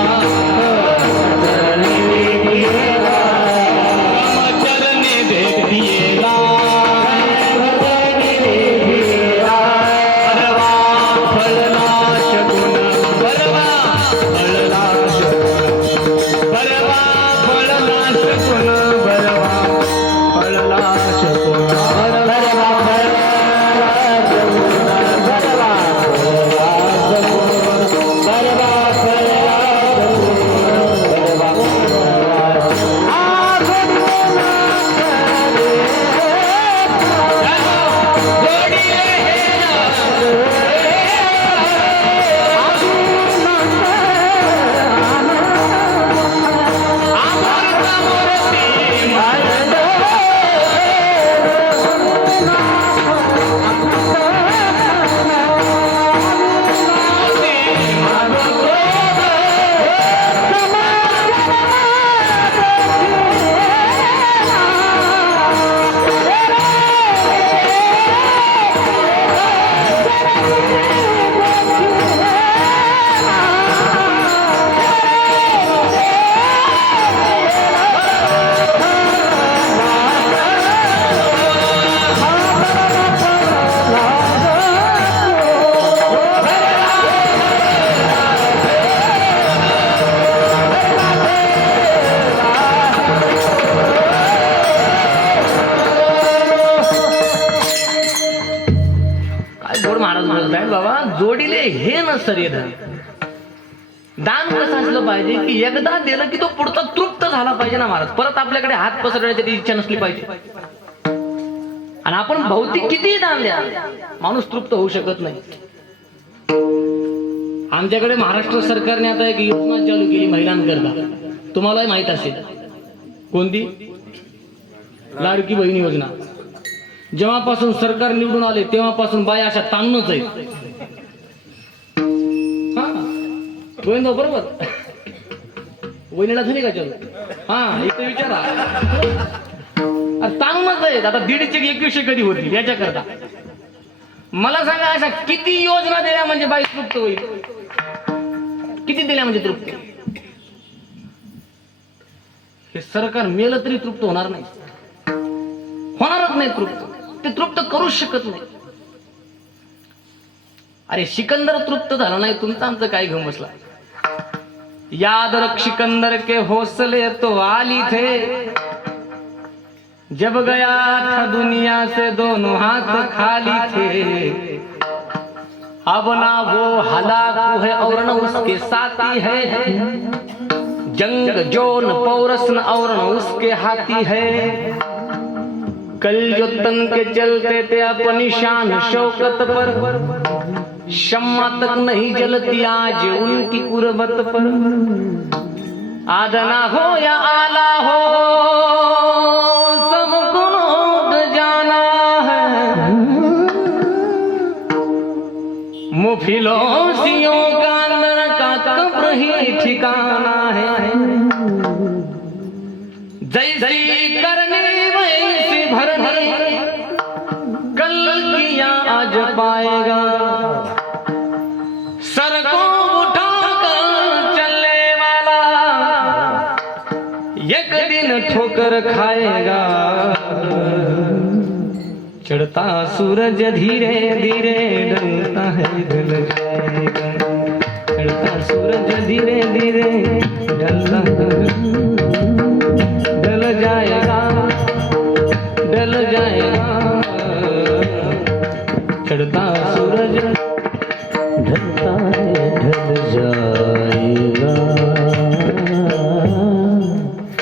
जोडिले हे नसरे धन. दान कसं असलं पाहिजे की एकदा दिलं की तो पुढचा तृप्त झाला पाहिजे ना महाराज. परत आपल्याकडे हात पसरण्याची इच्छा नसली पाहिजे. आणि आपण भौतिक कितीही दान द्या, माणूस तृप्त होऊ शकत नाही. आमच्याकडे महाराष्ट्र सरकारने आता एक योजना चालू केली महिलांकरता, तुम्हालाही माहित असेल. कोणती? लाडकी बहीण योजना. जेव्हापासून सरकार निवडून आले तेव्हापासून बाया अशा ताणूनच आहेत. गोविंद बरोबर, वहिनीला झाली का चालू? हा इथे विचारा. ताणूनच आहेत. आता 150 कधी होतील याच्याकरता मला सांगा, अशा किती योजना दिल्या म्हणजे बाई तृप्त होईल? किती दिल्या म्हणजे तृप्त? हे सरकार मेलं तरी तृप्त होणार नाही, होणारच नाही तृप्त. ते तृप्त करूच शकत नाही. अरे सिकंदर तृप्त झाला नाही, तुमचं आमचं काय घेऊन बसला? याद रख सिकंदर के हौसले तो आली थे, जब गया था दुनिया से दोनों हाथ खाली थे. अब ना वो हलाकू है और न उसके साथी है, जंग जोन पौरसन और न उसके हाथी है. कल जो तन के चलते थे अपनी शान शौकत पर, शम्मा तक नहीं जलती आज उनकी कुर्बत पर. आदना हो या आला हो सबको नोट जाना है, मुफिलोसियों का अंदर का कब्र ही ठिकाना है. जैसी करनी वैसी भरनी, कल किया आज पाएगा. सर को उठाकर चलने वाला एक दिन ठोकर खाएगा. चढ़ता सूरज धीरे धीरे ढलता है ढल जाएगा. चढ़ता सूरज धीरे धीरे ढलता ढल जाएगा, ढल जाएगा. चढ़ता सूरज ढलता है ढल जाएगा.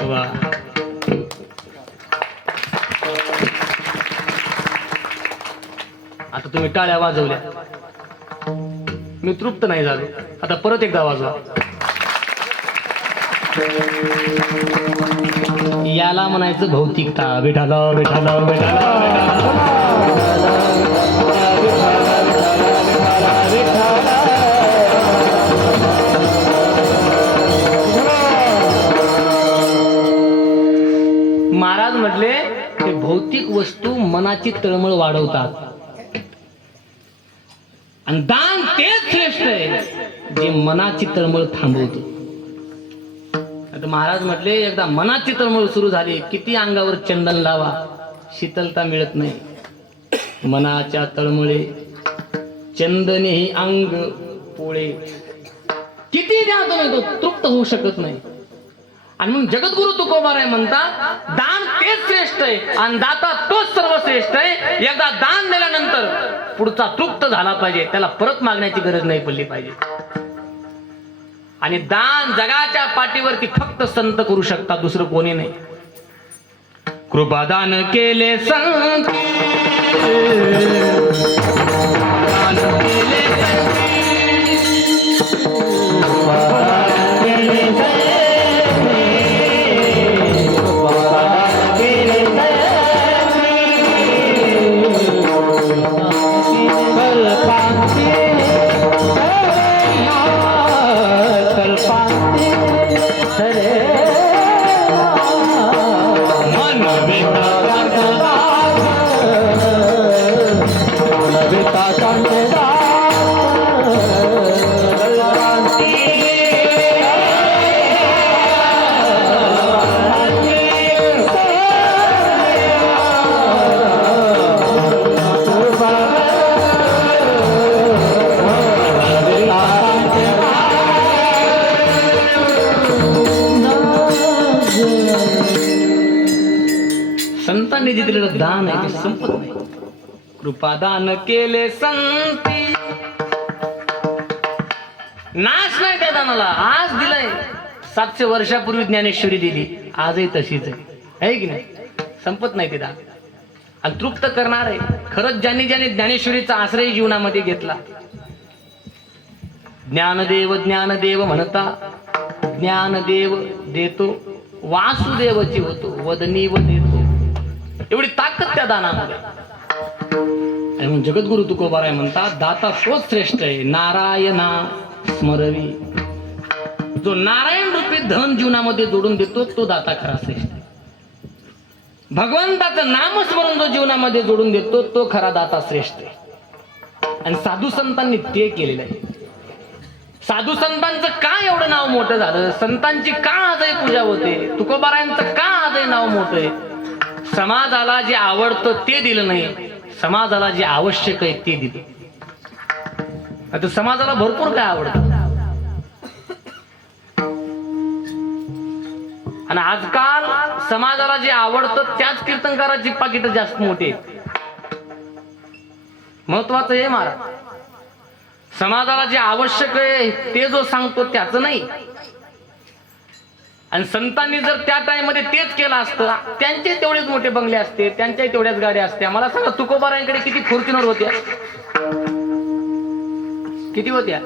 वाह. आता तुम्ही टाळ्या वाजवल्या, मी तृप्त नाही झालो. आता परत एकदा वाजवा. याला म्हणायचं भौतिकता. विठाला विठाला विठाला महाराज म्हटले ते भौतिक वस्तू मनाची तळमळ वाढवतात, आणि दान तेच श्रेष्ठ आहे जे मनाची तळमळ थांबवतो. आता महाराज म्हटले एकदा मनाची तळमळ सुरू झाली, किती अंगावर चंदन लावा, शीतलता मिळत नाही. मनाच्या तळमळे चंदने ही अंग पोळे, किती द्या तुम्ही तो तृप्त होऊ शकत नाही. आणि मग जगद्गुरु तुकोबाराय म्हणतात दान तेच श्रेष्ठ आहे आणि दाता तोच सर्वश्रेष्ठ आहे. एकदा दान दिल्यानंतर पुढचा तृप्त झाला पाहिजे, त्याला परत मागण्याची गरज नाही पडली पाहिजे. आणि दान जगाच्या पाठीवरती फक्त संत करू शकतात, दुसरं कोणी नाही. कृपादान केले संत, संतांनी जे दिलेलं दान आहे ते संपत नाही. कृपादान केले संती, नाश नाही त्या दानाला. आज दिलंय, 700 वर्षापूर्वी ज्ञानेश्वरी दिली, आजही तशीच आहे की नाही? संपत नाही ते दान. आणि तृप्त करणार आहे खरंच ज्यांनी ज्यांनी ज्ञानेश्वरीचा आश्रय जीवनामध्ये घेतला. ज्ञानदेव ज्ञानदेव म्हणता ज्ञानदेव देतो, वासुदेवची होतो वदनी व देतो. एवढी ताकद त्या दानामध्ये. आणि म्हणून जगद्गुरु तुकोबाराय म्हणतात दाता तोच श्रेष्ठ आहे, नारायणा स्मरवी. जो नारायण रूपी धन जीवनामध्ये जोडून देतो तो दाता खरा श्रेष्ठ आहे. भगवंताचं नामस्मरण जो जीवनामध्ये जोडून देतो तो खरा दाता श्रेष्ठ आहे. आणि साधू संतांनी ते केलेलं आहे. साधू संतांचं का एवढं नाव मोठं झालं, संतांची का आजही पूजा होते, तुकोबारायांचं का आजही नाव मोठं आहे? समाजाला जे आवडतं ते दिलं नाही, समाजाला जे आवश्यक आहे ते दिलं. आता समाजाला भरपूर काय आवडतं, आणि आजकाल समाजाला जे आवडतं त्याच कीर्तनकाराची पाकिट जास्त मोठी आहेत. महत्वाचं हे महाराज, समाजाला जे आवश्यक आहे ते जो सांगतो त्याचं नाही. आणि संतांनी जर त्या टाइम मध्ये तेच केलं असतं, त्यांचे तेवढेच मोठे बंगले असते, त्यांच्या तेवढ्याच गाड्या असत्या. मला सांगा तुकोबारायांकडे किती फॉर्च्युनर होत्या, किती होत्या?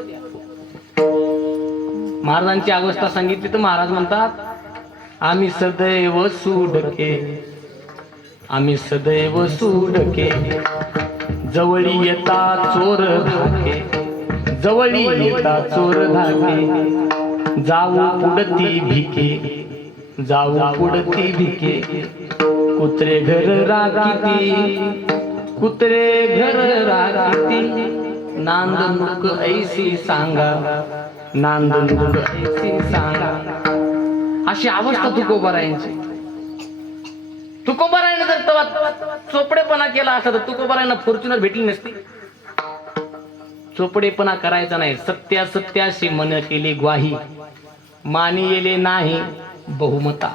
महाराजांची अवस्था सांगितली तर महाराज म्हणतात, आम्ही सदैव सुडके, आम्ही सदैव सुडके, जवळी येता चोर धाके, जवळी येता चोर धाके, जाऊ पुढती भिके, जाऊ पुढती भिके, कुत्रे घर राखीती, कुत्रे घर राखीती, नांदणूक ऐसी सांगा, नांदणूक ऐसी सांगा. अशी अवस्था तुकोबारायांची. तुकोबारायाने जर तेव्हा चोपडेपणा केला असता तर तुकोबारायांना फॉर्च्युनर भेटली नसती. चोपडेपणा करायचा नाही. सत्या सत्याशी मन केली ग्वाही, मानी येले नाही बहुमता.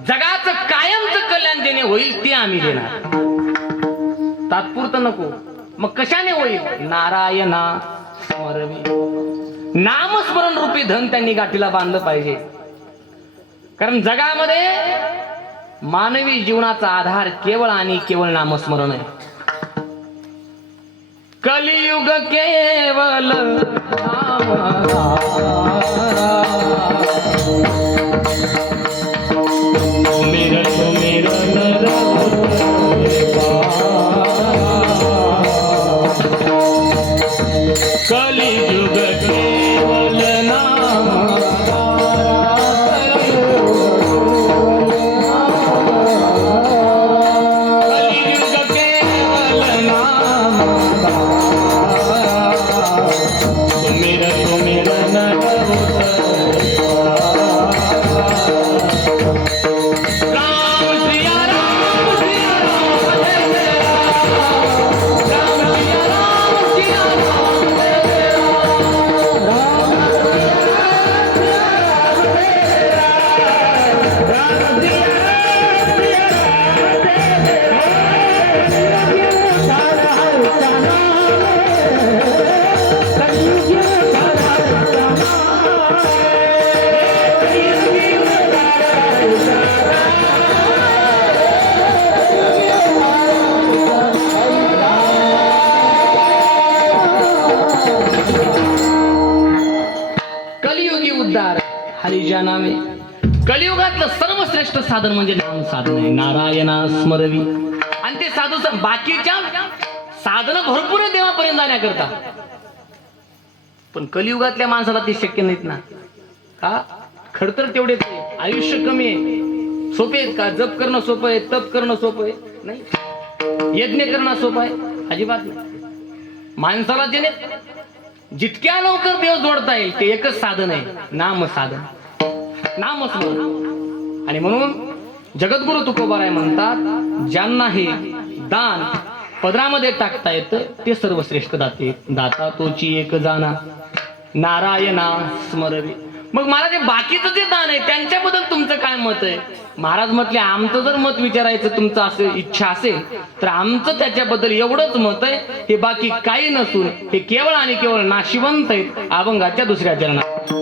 जगाचं कायमचं कल्याण जेणे होईल ते आम्ही देणार, तात्पुरतं नको. मग कशाने होईल? नारायणा स्मरवी. नामस्मरण रूपी धन त्यांनी गाठीला बांधलं पाहिजे. कारण जगामध्ये मानवी जीवनाचा आधार केवळ आणि केवळ नामस्मरण आहे. कलियुग केवल कलियुग केवल नाम, हरिजा नामे. कलियुगातलं सर्वश्रेष्ठ साधन म्हणजे नाम साधन आहे. नारायणा स्मरवी. आणि ते साधू बाकीच्या साधन भरपूर आहे देवापर्यंत जाण्याकरता, पण कलियुगातल्या माणसाला ते शक्य नाहीत ना. का? खडतर तेवढेच आहे, आयुष्य कमी आहे. सोपे आहेत का? जप करणं सोपं आहे, तप करणं सोपं आहे? नाही. यज्ञ करणं सोपं आहे? अजिबात नाही. माणसाला जेणे जितक्या लवकर देव जोडता येईल ते एकच साधन आहे, नाम साधन, नामस्मरण. आणि म्हणून जगद्गुरु तुकोबाराय म्हणतात, ज्यांना हे दान पदरामध्ये टाकता येतं ते सर्वश्रेष्ठ दाते. दाता तोची एक जाना, नारायणा स्मरवी. मग महाराज बाकीचं जे दान आहे त्यांच्याबद्दल तुमचं काय मत आहे? महाराज म्हटले, आमचं जर मत विचारायचं तुमचं असं इच्छा असेल तर आमचं त्याच्याबद्दल एवढंच मत आहे, हे बाकी काही नसून हे केवळ आणि केवळ नाशिवंत आहेत अभंगाच्या दुसऱ्या चरणात.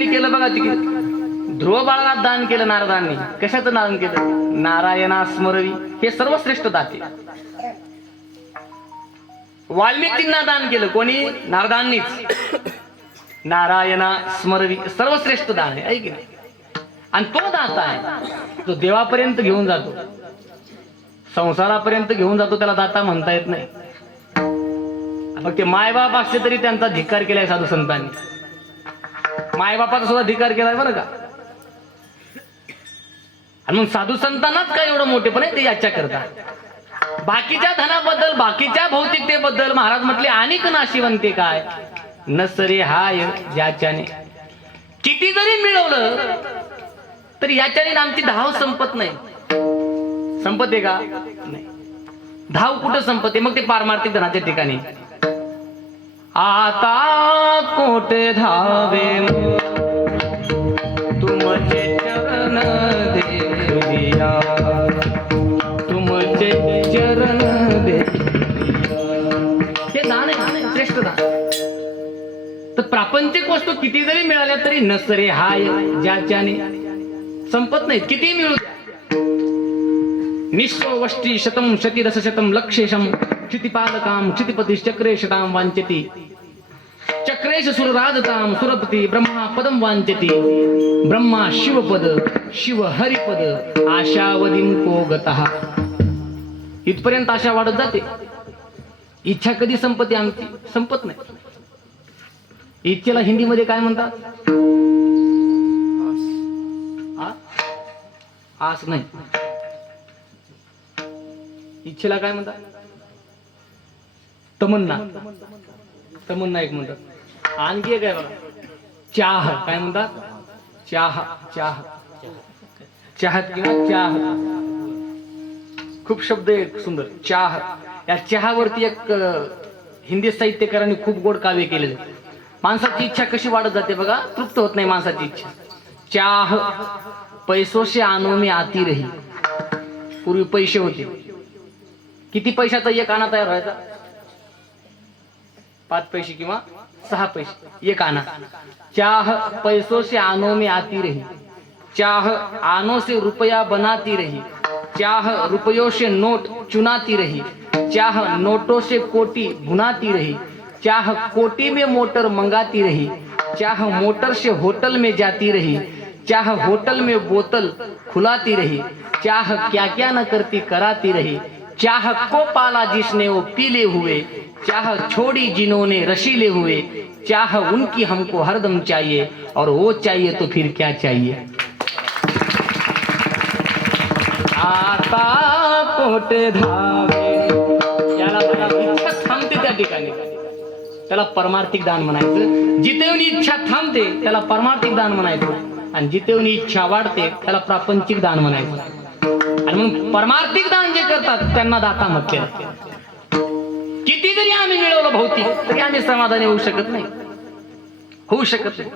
त्यांनी केलं बघा तिकडे. ध्रुव बाळाला दान केलं नारदांनी. कशाचं दान केलं? नारायणा स्मरवी. हे सर्वश्रेष्ठ दाते. वाल्मिकींना दान केलं कोणी? नारदांनीच. नारायणा स्मरवी सर्वश्रेष्ठ दान आहे की नाही? आणि तो दाता आहे तो देवापर्यंत घेऊन जातो, संसारापर्यंत घेऊन जातो. त्याला दाता म्हणता येत नाही. मग ते मायबाप असते तरी त्यांचा धिक्कार केलाय साधू संतांनी. मायबापाचा सुद्धा धिक्कार केलाय बरं का. आणि मग साधू संतांनाच काय एवढं मोठेपण आहे ते याच्या करता. बाकीच्या धनाबद्दल बाकीच्या भौतिकतेबद्दल महाराज म्हटले अनेक नाशिवंते काय नसरे हाय ज्याच्याने. किती जरी मिळवलं तरी याच्याने आमची धाव संपत नाही. संपते का? नाही. धाव कुठं संपते? मग ते पारमार्थिक धनाच्या ठिकाणी. आता कोठे धावे तुमचे चरण देविया, तुमचे चरण देविया. हे दान आहे, श्रेष्ठ दान. तर प्रापंचिक वस्तू किती जरी मिळाल्या तरी नसरे हाय ज्याच्याने संपत नाहीत. किती मिळू द्या. निस्सो वष्टी शतम शतिरस शतम लक्षेशम क्षितिपालकाम क्षितिपती चक्रेशताम वांचती. चक्रेश सुरराजताम सुरपती ब्रह्मा पदम वांचती. ब्रह्मा शिवपद शिव हरिपद आशावधीम को गतः. इथपर्यंत आशा वाढत जाते. इच्छा कधी संपते? आमची संपत नाही. इच्छेला हिंदीमध्ये काय म्हणतात? आस नाही. इच्छेला काय म्हणतात? तमन्ना. तमन्ना एक म्हणतात. आणखी एक आहे बघा, चाह. काय म्हणतात? चाह. चाह. चाहत किंवा चाह. खूप शब्द एक सुंदर चाह. या चहावरती एक हिंदी साहित्यकारांनी खूप गोड काव्य केलेले. माणसाची इच्छा कशी वाढत जाते बघा. तृप्त होत नाही माणसाची इच्छा. चाह पैसों से आनो में आती रही. पूर्वी पैसे होते. किती पैशाचा एक आणा तयार व्हायचा? 5 पैसे किंवा 6 पैसे एक आणा. चाह पैसों से आनो में आती रही. चाह आनो से रुपया बनाती रही. चाह रुपयों से नोट चुनाती रही. चाह नोटों से कोटी भुनाती रही. चाह कोटी में मोटर मंगाती रही. चाह मोटर से होटल में जाती रही. चाह होटल में बोतल खुलाती रही. चाह क्या क्या न करती कराती रही. चाह को पाला जिसने वो पीले हुए. चाह छोड़ी जिन्होंने रसीले हुए. चाह उनकी हमको हरदम चाहिए और वो चाहिए तो फिर क्या चाहिए. आता कोटे धावे. याला इच्छा थांबते त्या ठिकाणी त्याला परमार्थिक दान म्हणायचं. जिथे इच्छा थांबते त्याला परमार्थिक दान म्हणायचं. आणि जिथे इच्छा वाढते त्याला प्रापंचिक दान म्हणायचं. आणि मग परमार्थिक दान जे करतात त्यांना दाता म्हटले. किती जरी आम्ही मिळवलं भौतिक तरी आम्ही समाधानी होऊ शकत नाही. होऊ शकत नाही.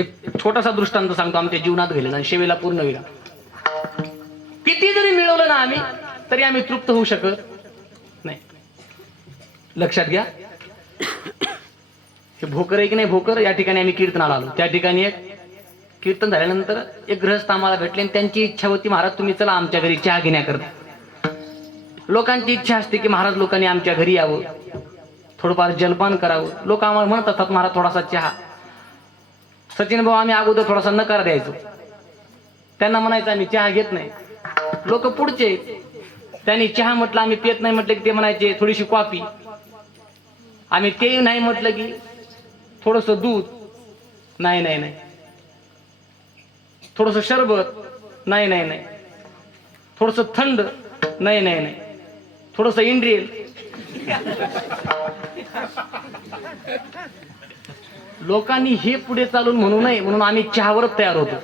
एक छोटासा दृष्टांत सांगतो आमच्या जीवनात घडलेला आणि शेवेला पूर्ण विरा. किती जरी मिळवलं ना आम्ही तरी आम्ही तृप्त होऊ शकत नाही. लक्षात घ्या. हे भोकर आहे की नाही भोकर. या ठिकाणी आम्ही कीर्तनाला आलो. त्या ठिकाणी एक कीर्तन झाल्यानंतर एक गृहस्थ आम्हाला भेटले आणि त्यांची इच्छा होती महाराज तुम्ही चला आमच्या घरी चहा घेण्याकरता. लोकांची इच्छा असते की महाराज लोकांनी आमच्या घरी यावं, थोडंफार जलपान करावं. लोक आम्हाला म्हणत असतात महाराज थोडासा चहा. सचिन भाऊ आम्ही अगोदर थोडासा नकार द्यायचो. त्यांना म्हणायचं आम्ही चहा घेत नाही. लोक पुढचे त्यांनी चहा म्हटलं आम्ही पित नाही म्हटलं की ते म्हणायचे थोडीशी कॉफी. आम्ही ते नाही म्हटलं की थोडस दूध. नाही नाही नाही. थोडस शरबत. नाही नाही नाही. थोडस थंड. नाही नाही नाही. थोडस इंड्रियल. लोकांनी हे पुढे चालून म्हणू नये म्हणून आम्ही चहावरच तयार होतो.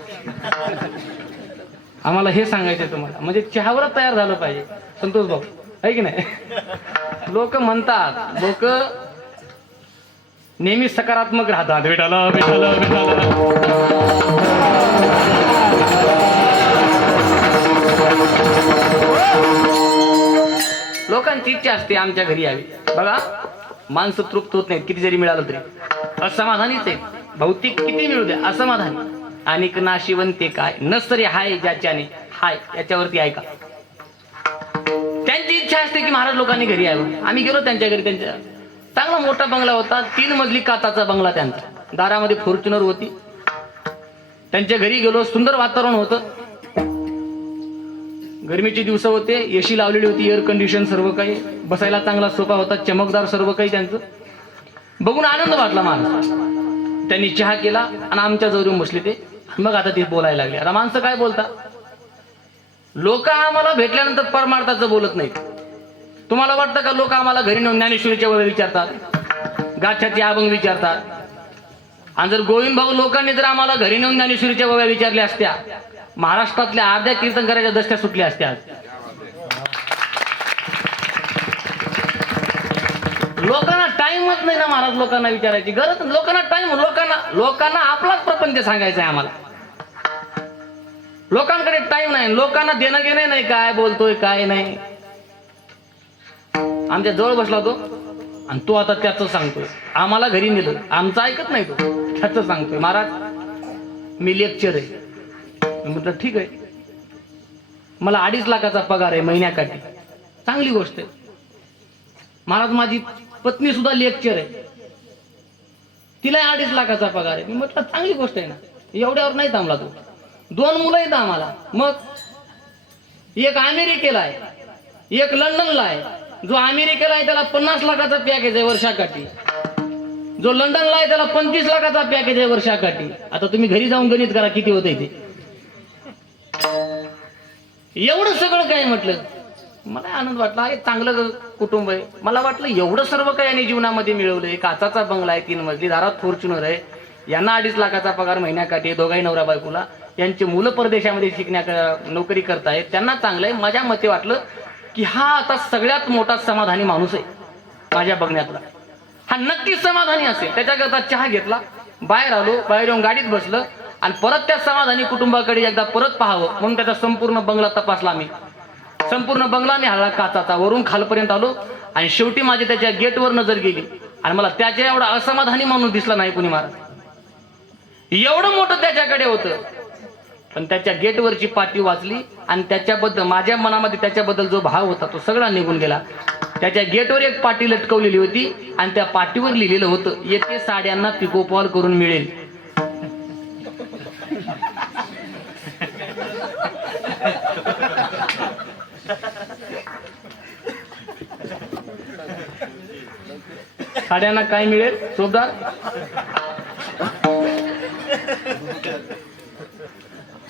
आम्हाला हे सांगायचं तुम्हाला म्हणजे चहावरच तयार झालं पाहिजे. संतोष भाऊ आहे की नाही. लोक म्हणतात लोक नेहमी सकारात्मक राहतात. विठाला विठाला विठाला. लोकांची इच्छा असते आमच्या घरी यावी. बघा माणसं तृप्त होत नाहीत किती जरी मिळालं तरी असमाधानीच आहे. भौतिक किती मिळू द्या असमाधानी, आणि नाशिवंते काय नसतरी हाय ज्याच्याने हाय याच्यावरती ऐका. त्यांची इच्छा असते की महाराज लोकांनी घरी यावं. आम्ही गेलो त्यांच्या घरी. त्यांच्या चांगला मोठा बंगला होता, 3 मजली काचाचा बंगला त्यांचा. दारामध्ये फॉर्च्युनर होती. त्यांच्या घरी गेलो, सुंदर वातावरण होतं. गरमीचे दिवस होते, एसी लावलेली होती, एअर कंडिशन सर्व काही, बसायला चांगला सोफा होता, चमकदार सर्व काही. त्यांचं बघून आनंद वाटला महाराज. त्यांनी चहा केला आणि आमच्या जवळ येऊन बसले ते. मग आता ते बोलायला लागले. आता माणसं काय बोलतात, लोक आम्हाला भेटल्यानंतर परमार्थाचं बोलत नाहीत. तुम्हाला वाटतं का लोक आम्हाला घरी नेऊन ज्ञानेश्वरीच्या वेळी विचारतात, गाथ्याचे अभंग विचारतात? आणि जर गोविंद भाऊ लोकांनी जर आम्हाला घरी नेऊन ज्ञानेश्वरीच्या वेळा विचारल्या असत्या, महाराष्ट्रातल्या अर्ध्या कीर्तनकाराच्या दस्त्या सुटल्या असत्या. लोकांना टाइमच नाही ना महाराज, लोकांना विचारायची गरज. लोकांना टाइम, लोकांना आपलाच प्रपंच सांगायचा आहे आम्हाला. लोकांकडे टाइम नाही, लोकांना देणं घेणं नाही, काय बोलतोय काय नाही. आमच्या जवळ बसला तो आणि तो आता त्याचं सांगतोय. आम्हाला घरी नेलं, आमचं ऐकत नाही तो, त्याचं सांगतोय. महाराज मी लेक्चर आहे. म्हटलं ठीक आहे, मला 2.5 लाखाचा पगार आहे महिन्याकाठी. चांगली गोष्ट आहे महाराज. माझी पत्नी सुद्धा लेक्चर आहे, तिला 2.5 लाखाचा पगार आहे. मी म्हटलं चांगली गोष्ट आहे ना. एवढ्यावर नाही थांबला तो. 2 मुलं आहेत आम्हाला. मग एक अमेरिकेला आहे, एक लंडनला आहे. जो अमेरिकेला आहे त्याला 50 लाखाचा पॅकेज आहे वर्षाकाठी. जो लंडनला आहे त्याला 25 लाखाचा पॅकेज आहे वर्षाकाठी. आता तुम्ही घरी जाऊन गणित करा किती होत ते. एवढं सगळं काय म्हटलं. मला आनंद वाटला, एक चांगलं कुटुंब आहे. मला वाटलं एवढं सर्व काही यांनी जीवनामध्ये मिळवलंय. काचाचा बंगला आहे, 3 मजली, दारात फॉर्च्युनर आहे. यांना 2.5 लाखाचा पगार महिन्याकाठी, दोघाही नवरा बायकोला. यांची मुलं परदेशामध्ये नोकरी करतायत, त्यांना चांगलं आहे. माझ्या मते वाटलं की हा आता सगळ्यात मोठा समाधानी माणूस आहे माझ्या बघण्यातला. हा नक्कीच समाधानी असेल. त्याच्याकरता चहा घेतला, बाहेर आलो. बाहेर येऊन गाडीत बसलं आणि परत त्या समाधानी कुटुंबाकडे एकदा परत पाहावं म्हणून त्याचा संपूर्ण बंगला तपासला. मी संपूर्ण बंगला मी हळा काचाचा वरून खालपर्यंत आलो आणि शेवटी माझी त्याच्या गेटवर नजर गेली आणि मला त्याच्या एवढा असमाधानी माणूस दिसला नाही कुणी महाराज. एवढं मोठं त्याच्याकडे होतं, पण त्याच्या गेटवरची पाटी वाचली आणि त्याच्याबद्दल माझ्या मनामध्ये त्याच्याबद्दल जो भाव होता तो सगळा निघून गेला. त्याच्या गेटवर एक पाटी लटकवलेली होती आणि त्या पाटीवर लिहिलेलं होतं, येथे साड्यांना पिकोफॉल करून मिळेल. साड्यांना काय मिळेल सोबदार?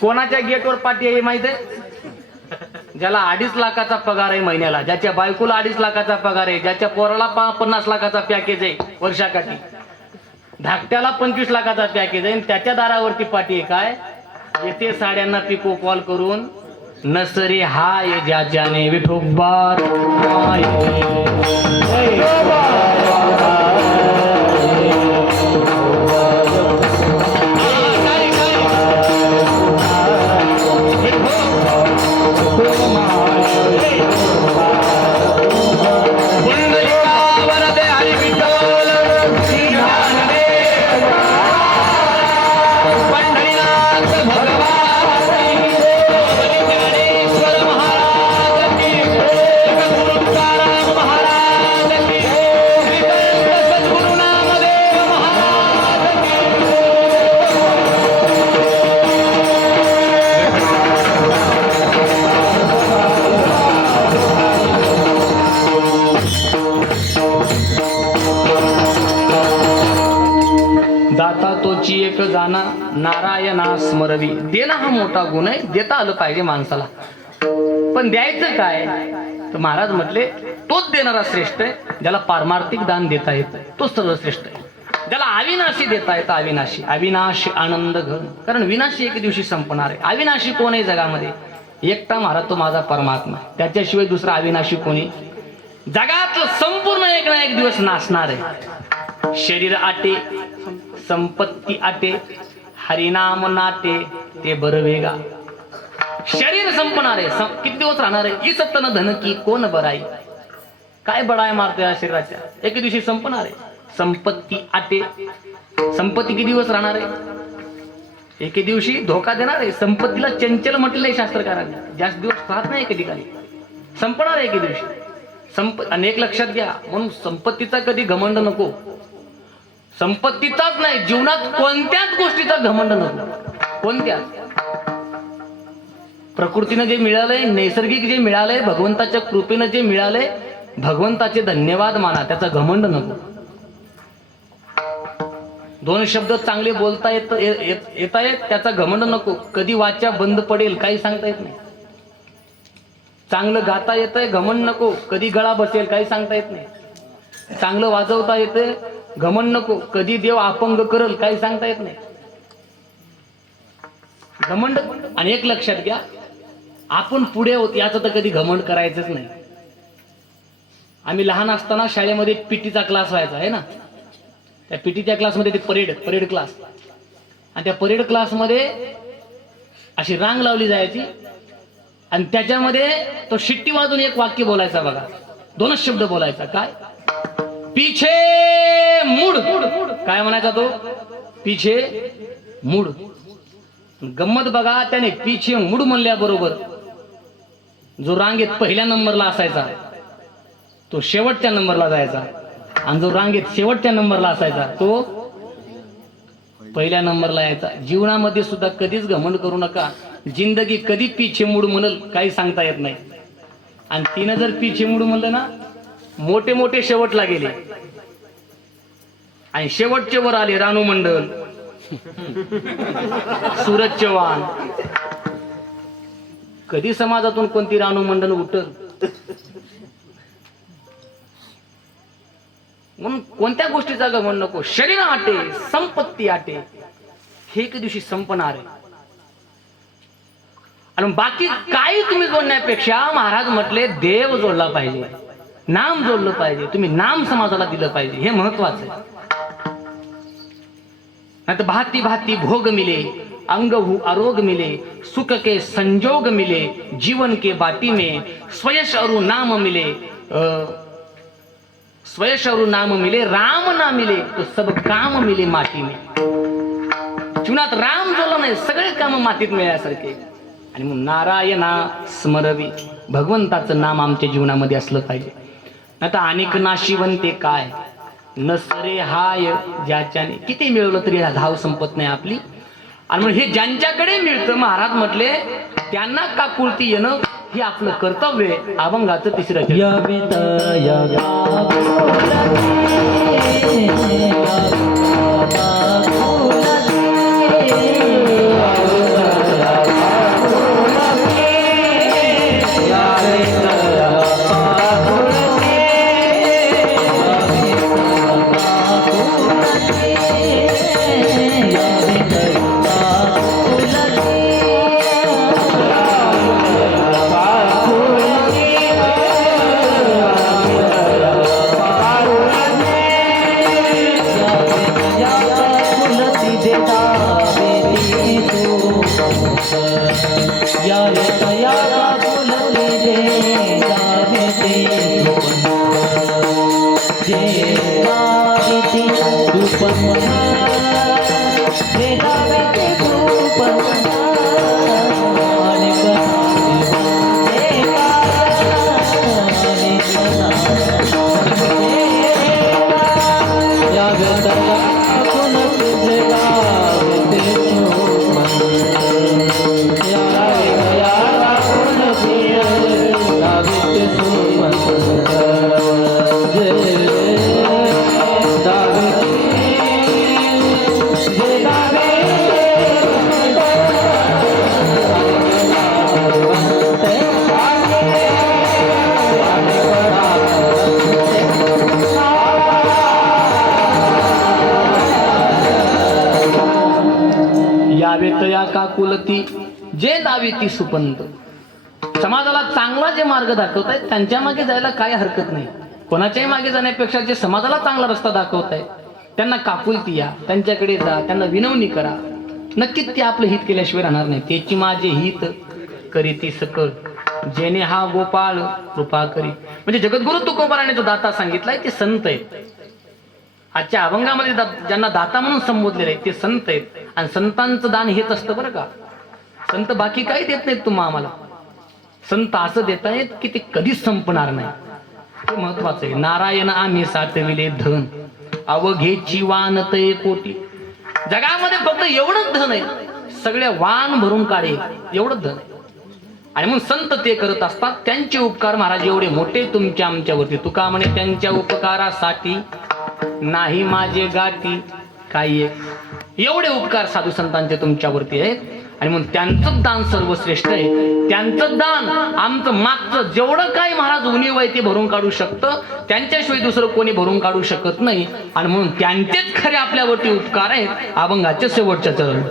कोणाच्या गेटवर पाटी आहे माहित आहे? ज्याला 2.5 लाखाचा पगार आहे महिन्याला, ज्याच्या बायकोला 2.5 लाखाचा पगार आहे, ज्याच्या पोराला 50 लाखाचा पॅकेज आहे वर्षाकाठी, धाकट्याला 25 लाखाचा पॅकेज आहे, त्याच्या दारावरती पाटी आहे काय, येथे साड्यांना पिको कॉल करून नसरे हाय ज्याच्याने विठोबा. दाता तोची एक जाना नारायणा स्मरवी. देणं हा मोठा गुण आहे, देता आलं पाहिजे माणसाला. पण द्यायचं काय तर महाराज म्हटले तोच देणारा श्रेष्ठ आहे, ज्याला पारमार्थिक दान देता येतं तोच सर्वश्रेष्ठ आहे. ज्याला अविनाशी देता येतं, अविनाशी अविनाशी आनंद घन. कारण विनाशी एक दिवशी संपणार आहे. अविनाशी कोण आहे जगामध्ये? एकटा महाराज तो माझा परमात्मा, त्याच्याशिवाय दुसरा अविनाशी कोणी जगातलं संपूर्ण एक ना एक दिवस नाचणार आहे. शरीर आटे संपत्ती आटे, हरिनाम नाटे ते बरवेगा. शरीर संपणार आहे, किती दिवस राहणार आहे? इसतन धन की कोण बराई. काय बडाय मारतो या शरीराच्या, एक दिवशी संपणार आहे. संपत्ती आटे संपत्ती किती दिवस राहणार आहे? एके दिवशी धोका देणार आहे. संपत्तीला चंचल म्हटलेलं आहे शास्त्रकारांनी. जास्त दिवस राहत नाही एके ठिकाणी, संपणार आहे एके दिवशी. आणि एक लक्षात घ्या, म्हणून संपत्तीचा कधी घमंड नको. संपत्तीचाच नाही, जीवनात कोणत्याच गोष्टीचा घमंड नको. कोणत्याच. प्रकृतीनं जे मिळालंय, नैसर्गिक जे मिळालंय, भगवंताच्या कृपेनं जे मिळालंय, भगवंताचे धन्यवाद माना, त्याचा घमंड नको. दोन शब्द चांगले बोलता येत आहेत, त्याचा घमंड नको. कधी वाचा बंद पडेल काही सांगता येत नाही. चांगलं गाता येतंय, घमंड नको. कधी गळा बसेल काही सांगता येत नाही. चांगलं वाजवता येतंय, घमंड नको. कधी देव अपंग करल काही सांगता येत नाही. घमंड. आणि एक लक्षात घ्या, आपण पुढे होत याचं तर कधी घमंड करायचंच नाही. आम्ही लहान असताना शाळेमध्ये पीटीचा क्लास व्हायचा आहे ना, त्या पीटीच्या क्लासमध्ये ते परेड क्लास, आणि त्या परेड क्लासमध्ये अशी रांग लावली जायची आणि त्याच्यामध्ये तो शिट्टी वाजून एक वाक्य बोलायचा बघा. दोनच शब्द बोलायचा. काय? पीछे मुड. काय म्हणायचा तो? पीछे मुड. गंमत बघा, त्याने पीछे मुड म्हणल्याबरोबर जो रांगेत पहिल्या नंबरला असायचा तो शेवटच्या नंबरला जायचा, आणि जो रांगेत शेवटच्या नंबरला असायचा तो पहिल्या नंबरला यायचा. जीवनामध्ये सुद्धा कधीच घमंड करू नका. जिंदगी कधी पीछे मुड म्हणल काही सांगता येत नाही. आणि तिनं जर पीछे मुड म्हणलं ना, मोठे मोठे शेवटला गेले आणि शेवटचे वर आले रानू मंडल, सूरज चव्हाण. कधी समाजातून कोणती रानू मंडल उठल? म्हणून कोणत्या गोष्टीचा घमंड नको. शरीर आटे, संपत्ती आटे, हे एक दिवशी संपणार आहे. आणि बाकी काही तुम्ही जोडण्यापेक्षा महाराज म्हटले देव जोडला पाहिजे, नाम जोडलं पाहिजे. तुम्ही नाम समाजाला दिलं पाहिजे, हे महत्वाचं आहे. नाहीतर भाती भाती भोग मिले, अंग हु आरोग मिले, सुख के संजोग मिले, जीवन के बाटी में स्वयश अरु नाम मिले, स्वयश अरु नाम मिले, राम ना मिले तो सब काम मिले माती में. जीवनात राम जोडलं नाही, सगळे काम मातीत मिळाल्यासारखे. आणि मग नारायणा स्मरवी, भगवंताचं नाम आमच्या जीवनामध्ये असलं पाहिजे. आता अनेक नाशिवंते काय न सरे हाय ज्याच्याने. किती मिळवलं तरी धाव संपत नाही आपली. आणि मग हे ज्यांच्याकडे मिळतं, महाराज म्हटले त्यांना काकुळती येणं हे आपलं कर्तव्य आहे. अभंगाचं तिसरं काकुलती जे दावी ती सुपंत. समाजाला चांगला जे मार्ग दाखवत आहेत त्यांच्या मागे जायला काय हरकत नाही. कोणाच्याही मागे जाण्यापेक्षा जे समाजाला चांगला रस्ता दाखवत आहे त्यांना काकुलती या, त्यांच्याकडे जा, त्यांना विनवणी करा. नक्कीच ते आपलं हित केल्याशिवाय राहणार नाही. त्याची माझे हित करीती सकळ, जेने हा गोपाळ कृपा करी. म्हणजे जगद्गुरु तुकोबाराने जो दाता सांगितलाय ते संत आहेत. आजच्या अभंगामध्ये ज्यांना दाता म्हणून संबोधलेले आहेत ते संत आहेत. आणि संतांचं दान हेच असतं बरं का. संत बाकी काही देत नाहीत तुम्हा आम्हाला. संत असं देत आहेत की ते कधीच संपणार नाही. हे महत्वाचं आहे. नारायण आम्ही साठविले धन अवघेची वानते कोटी. जगामध्ये फक्त एवढंच धन आहे, सगळ्या वान भरून काढे एवढंच धन आहे. आणि म्हणून संत ते करत असतात. त्यांचे उपकार महाराज एवढे मोठे तुमच्या आमच्यावरती. तुका म्हणे त्यांच्या उपकारासाठी नाही माझे गाठी काही. एवढे उपकार साधू संतांचे तुमच्यावरती आहेत. आणि म्हणून त्यांचं दान सर्वश्रेष्ठ आहे. त्यांचं दान आमचं मागचं जेवढं काही महाराज उणीव आहे ते भरून काढू शकतं. त्यांच्याशिवाय दुसरं कोणी भरून काढू शकत नाही. आणि म्हणून त्यांचेच खरे आपल्यावरती उपकार आहेत. अभंगाचे शेवटच्या चरण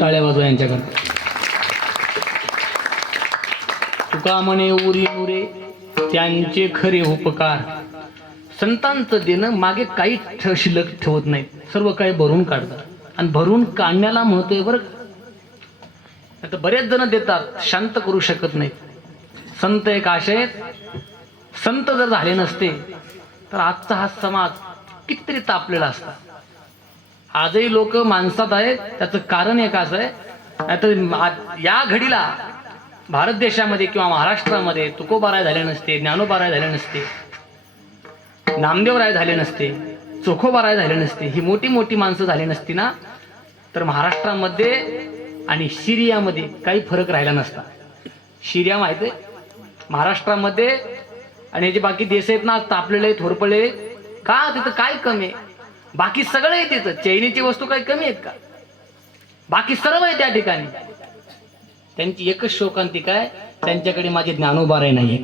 टाळ्या वाजवा यांच्याकरता. तुका म्हणे उरी नुरे त्यांचे खरे उपकार. संतांचं देणं मागे काहीच शिल्लक ठेवत नाहीत, सर्व काही भरून काढतात आणि भरून काढण्याला महत्व आहे बरं. आता बरेच जण देतात, शांत करू शकत नाहीत. संत एक असे आहेत, संत जर झाले नसते तर आजचा हा समाज कितीतरी तापलेला असता. आजही लोक माणसात आहेत, त्याचं कारण एक असं आहे. आता या घडीला भारत देशामध्ये किंवा महाराष्ट्रामध्ये तुकोबाराय झाले नसते, ज्ञानोबाराय झाले नसते, नामदेवराय झाले नसते, चोखोबाराय झाले नसते, ही मोठी मोठी माणसं झाली नसती ना, तर महाराष्ट्रामध्ये आणि सिरियामध्ये काही फरक राहिला नसता. सिरिया माहिती आहे, महाराष्ट्रामध्ये आणि हे जे बाकी देश आहेत ना तापलेले थोरपले, का तिथं काय कमी आहे? बाकी सगळं आहे तिथं. चैनीची वस्तू काही कमी आहेत का? बाकी सर्व आहे त्या ठिकाणी. त्यांची एकच शोकांतिका आहे, त्यांच्याकडे माझे ज्ञानोबाराय नाही,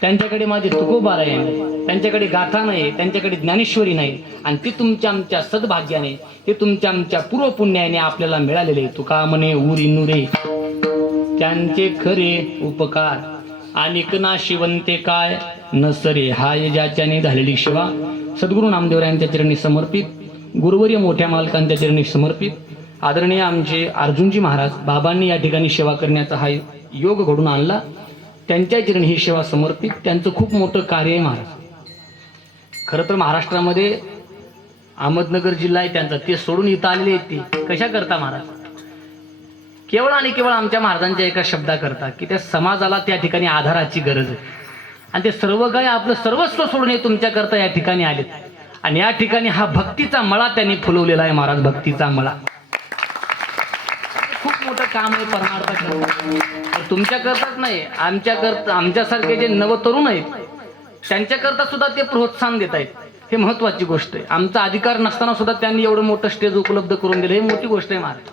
त्यांच्याकडे माझे तुकोबाराय नाही, त्यांच्याकडे गाथा नाही, त्यांच्याकडे ज्ञानेश्वरी नाही. आणि ती तुमच्या आमच्या सद्भाग्याने, ते तुमच्या आमच्या पूर्वपुण्याने आपल्याला मिळालेले. तुका म्हणे उरी नुरे त्यांचे खरे उपकार. अनिक ना शिवंते काय नसरे हाय ज्याच्याने झालेली सेवा. सद्गुरू नामदेवरायांच्या चरणी समर्पित, गुरुवर्य मोठ्या मालकांच्या चरणी समर्पित. आदरणीय आमचे अर्जुनजी महाराज बाबांनी या ठिकाणी सेवा करण्याचा हा योग घडून आणला, त्यांच्या चरणी ही सेवा समर्पित. त्यांचं खूप मोठं कार्य आहे महाराज. खरं तर महाराष्ट्रामध्ये अहमदनगर जिल्हा आहे त्यांचा, ते सोडून इथं आलेले आहेत. ते कशा करता महाराज? केवळ आणि केवळ आमच्या महाराजांच्या एका शब्दा करता की त्या समाजाला त्या ठिकाणी आधाराची गरज आहे. आणि ते सर्व काही आपलं सर्वस्व सोडून हे तुमच्याकरता या ठिकाणी आलेत. आणि या ठिकाणी हा भक्तीचा मळा त्यांनी फुलवलेला आहे महाराज, भक्तीचा मळा. खूप मोठं काम आहे परमार्थ. तुमच्याकरताच नाही, आमच्यासारखे जे नवतरुण आहेत त्यांच्याकरता सुद्धा ते प्रोत्साहन देत आहेत. हे महत्वाची गोष्ट आहे. आमचा अधिकार नसताना सुद्धा त्यांनी एवढं मोठं स्टेज उपलब्ध करून दिलं, हे मोठी गोष्ट आहे महाराज.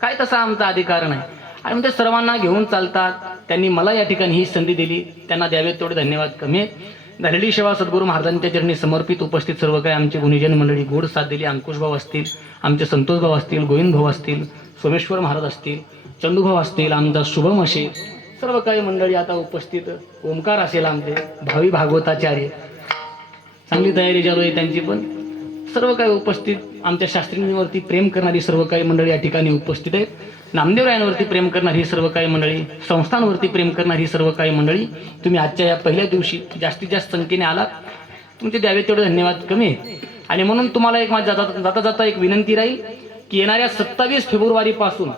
काय तसा आमचा अधिकार नाही आणि ते सर्वांना घेऊन चालतात. त्यांनी मला या ठिकाणी ही संधी दिली, त्यांना द्यावेत तेवढे धन्यवाद कमी आहेत. झालेली सेवा सद्गुरू महाराजांच्या चरणी समर्पित. उपस्थित सर्व काही आमचे गुणीजन मंडळी गोड साथ दिली. अंकुश भाऊ असतील, आमचे संतोष भाऊ असतील, गोविंद भाऊ असतील, सोमेश्वर महाराज असतील, चंदूभाऊ असतील, आमचा शुभम असेल, सर्व काही मंडळी आता उपस्थित. ओंकार असेल, आमचे भावी भागवताचार्य, चांगली तयारी चालू आहे त्यांची पण. सर्व काही उपस्थित आमच्या शास्त्रींवरती प्रेम करणारी सर्व काही मंडळी या ठिकाणी उपस्थित आहेत. नामदेवरायांवरती प्रेम करणारी सर्व काही मंडळी, संस्थांवरती प्रेम करणारी सर्व काही मंडळी, तुम्ही आजच्या या पहिल्या दिवशी जास्तीत जास्त संख्येने आलात. तुमचे द्यावे तेवढे धन्यवाद कमी आहेत. आणि म्हणून तुम्हाला एक माझ्या जाता जाता एक विनंती राहील की येणाऱ्या 27 फेब्रुवारीपासून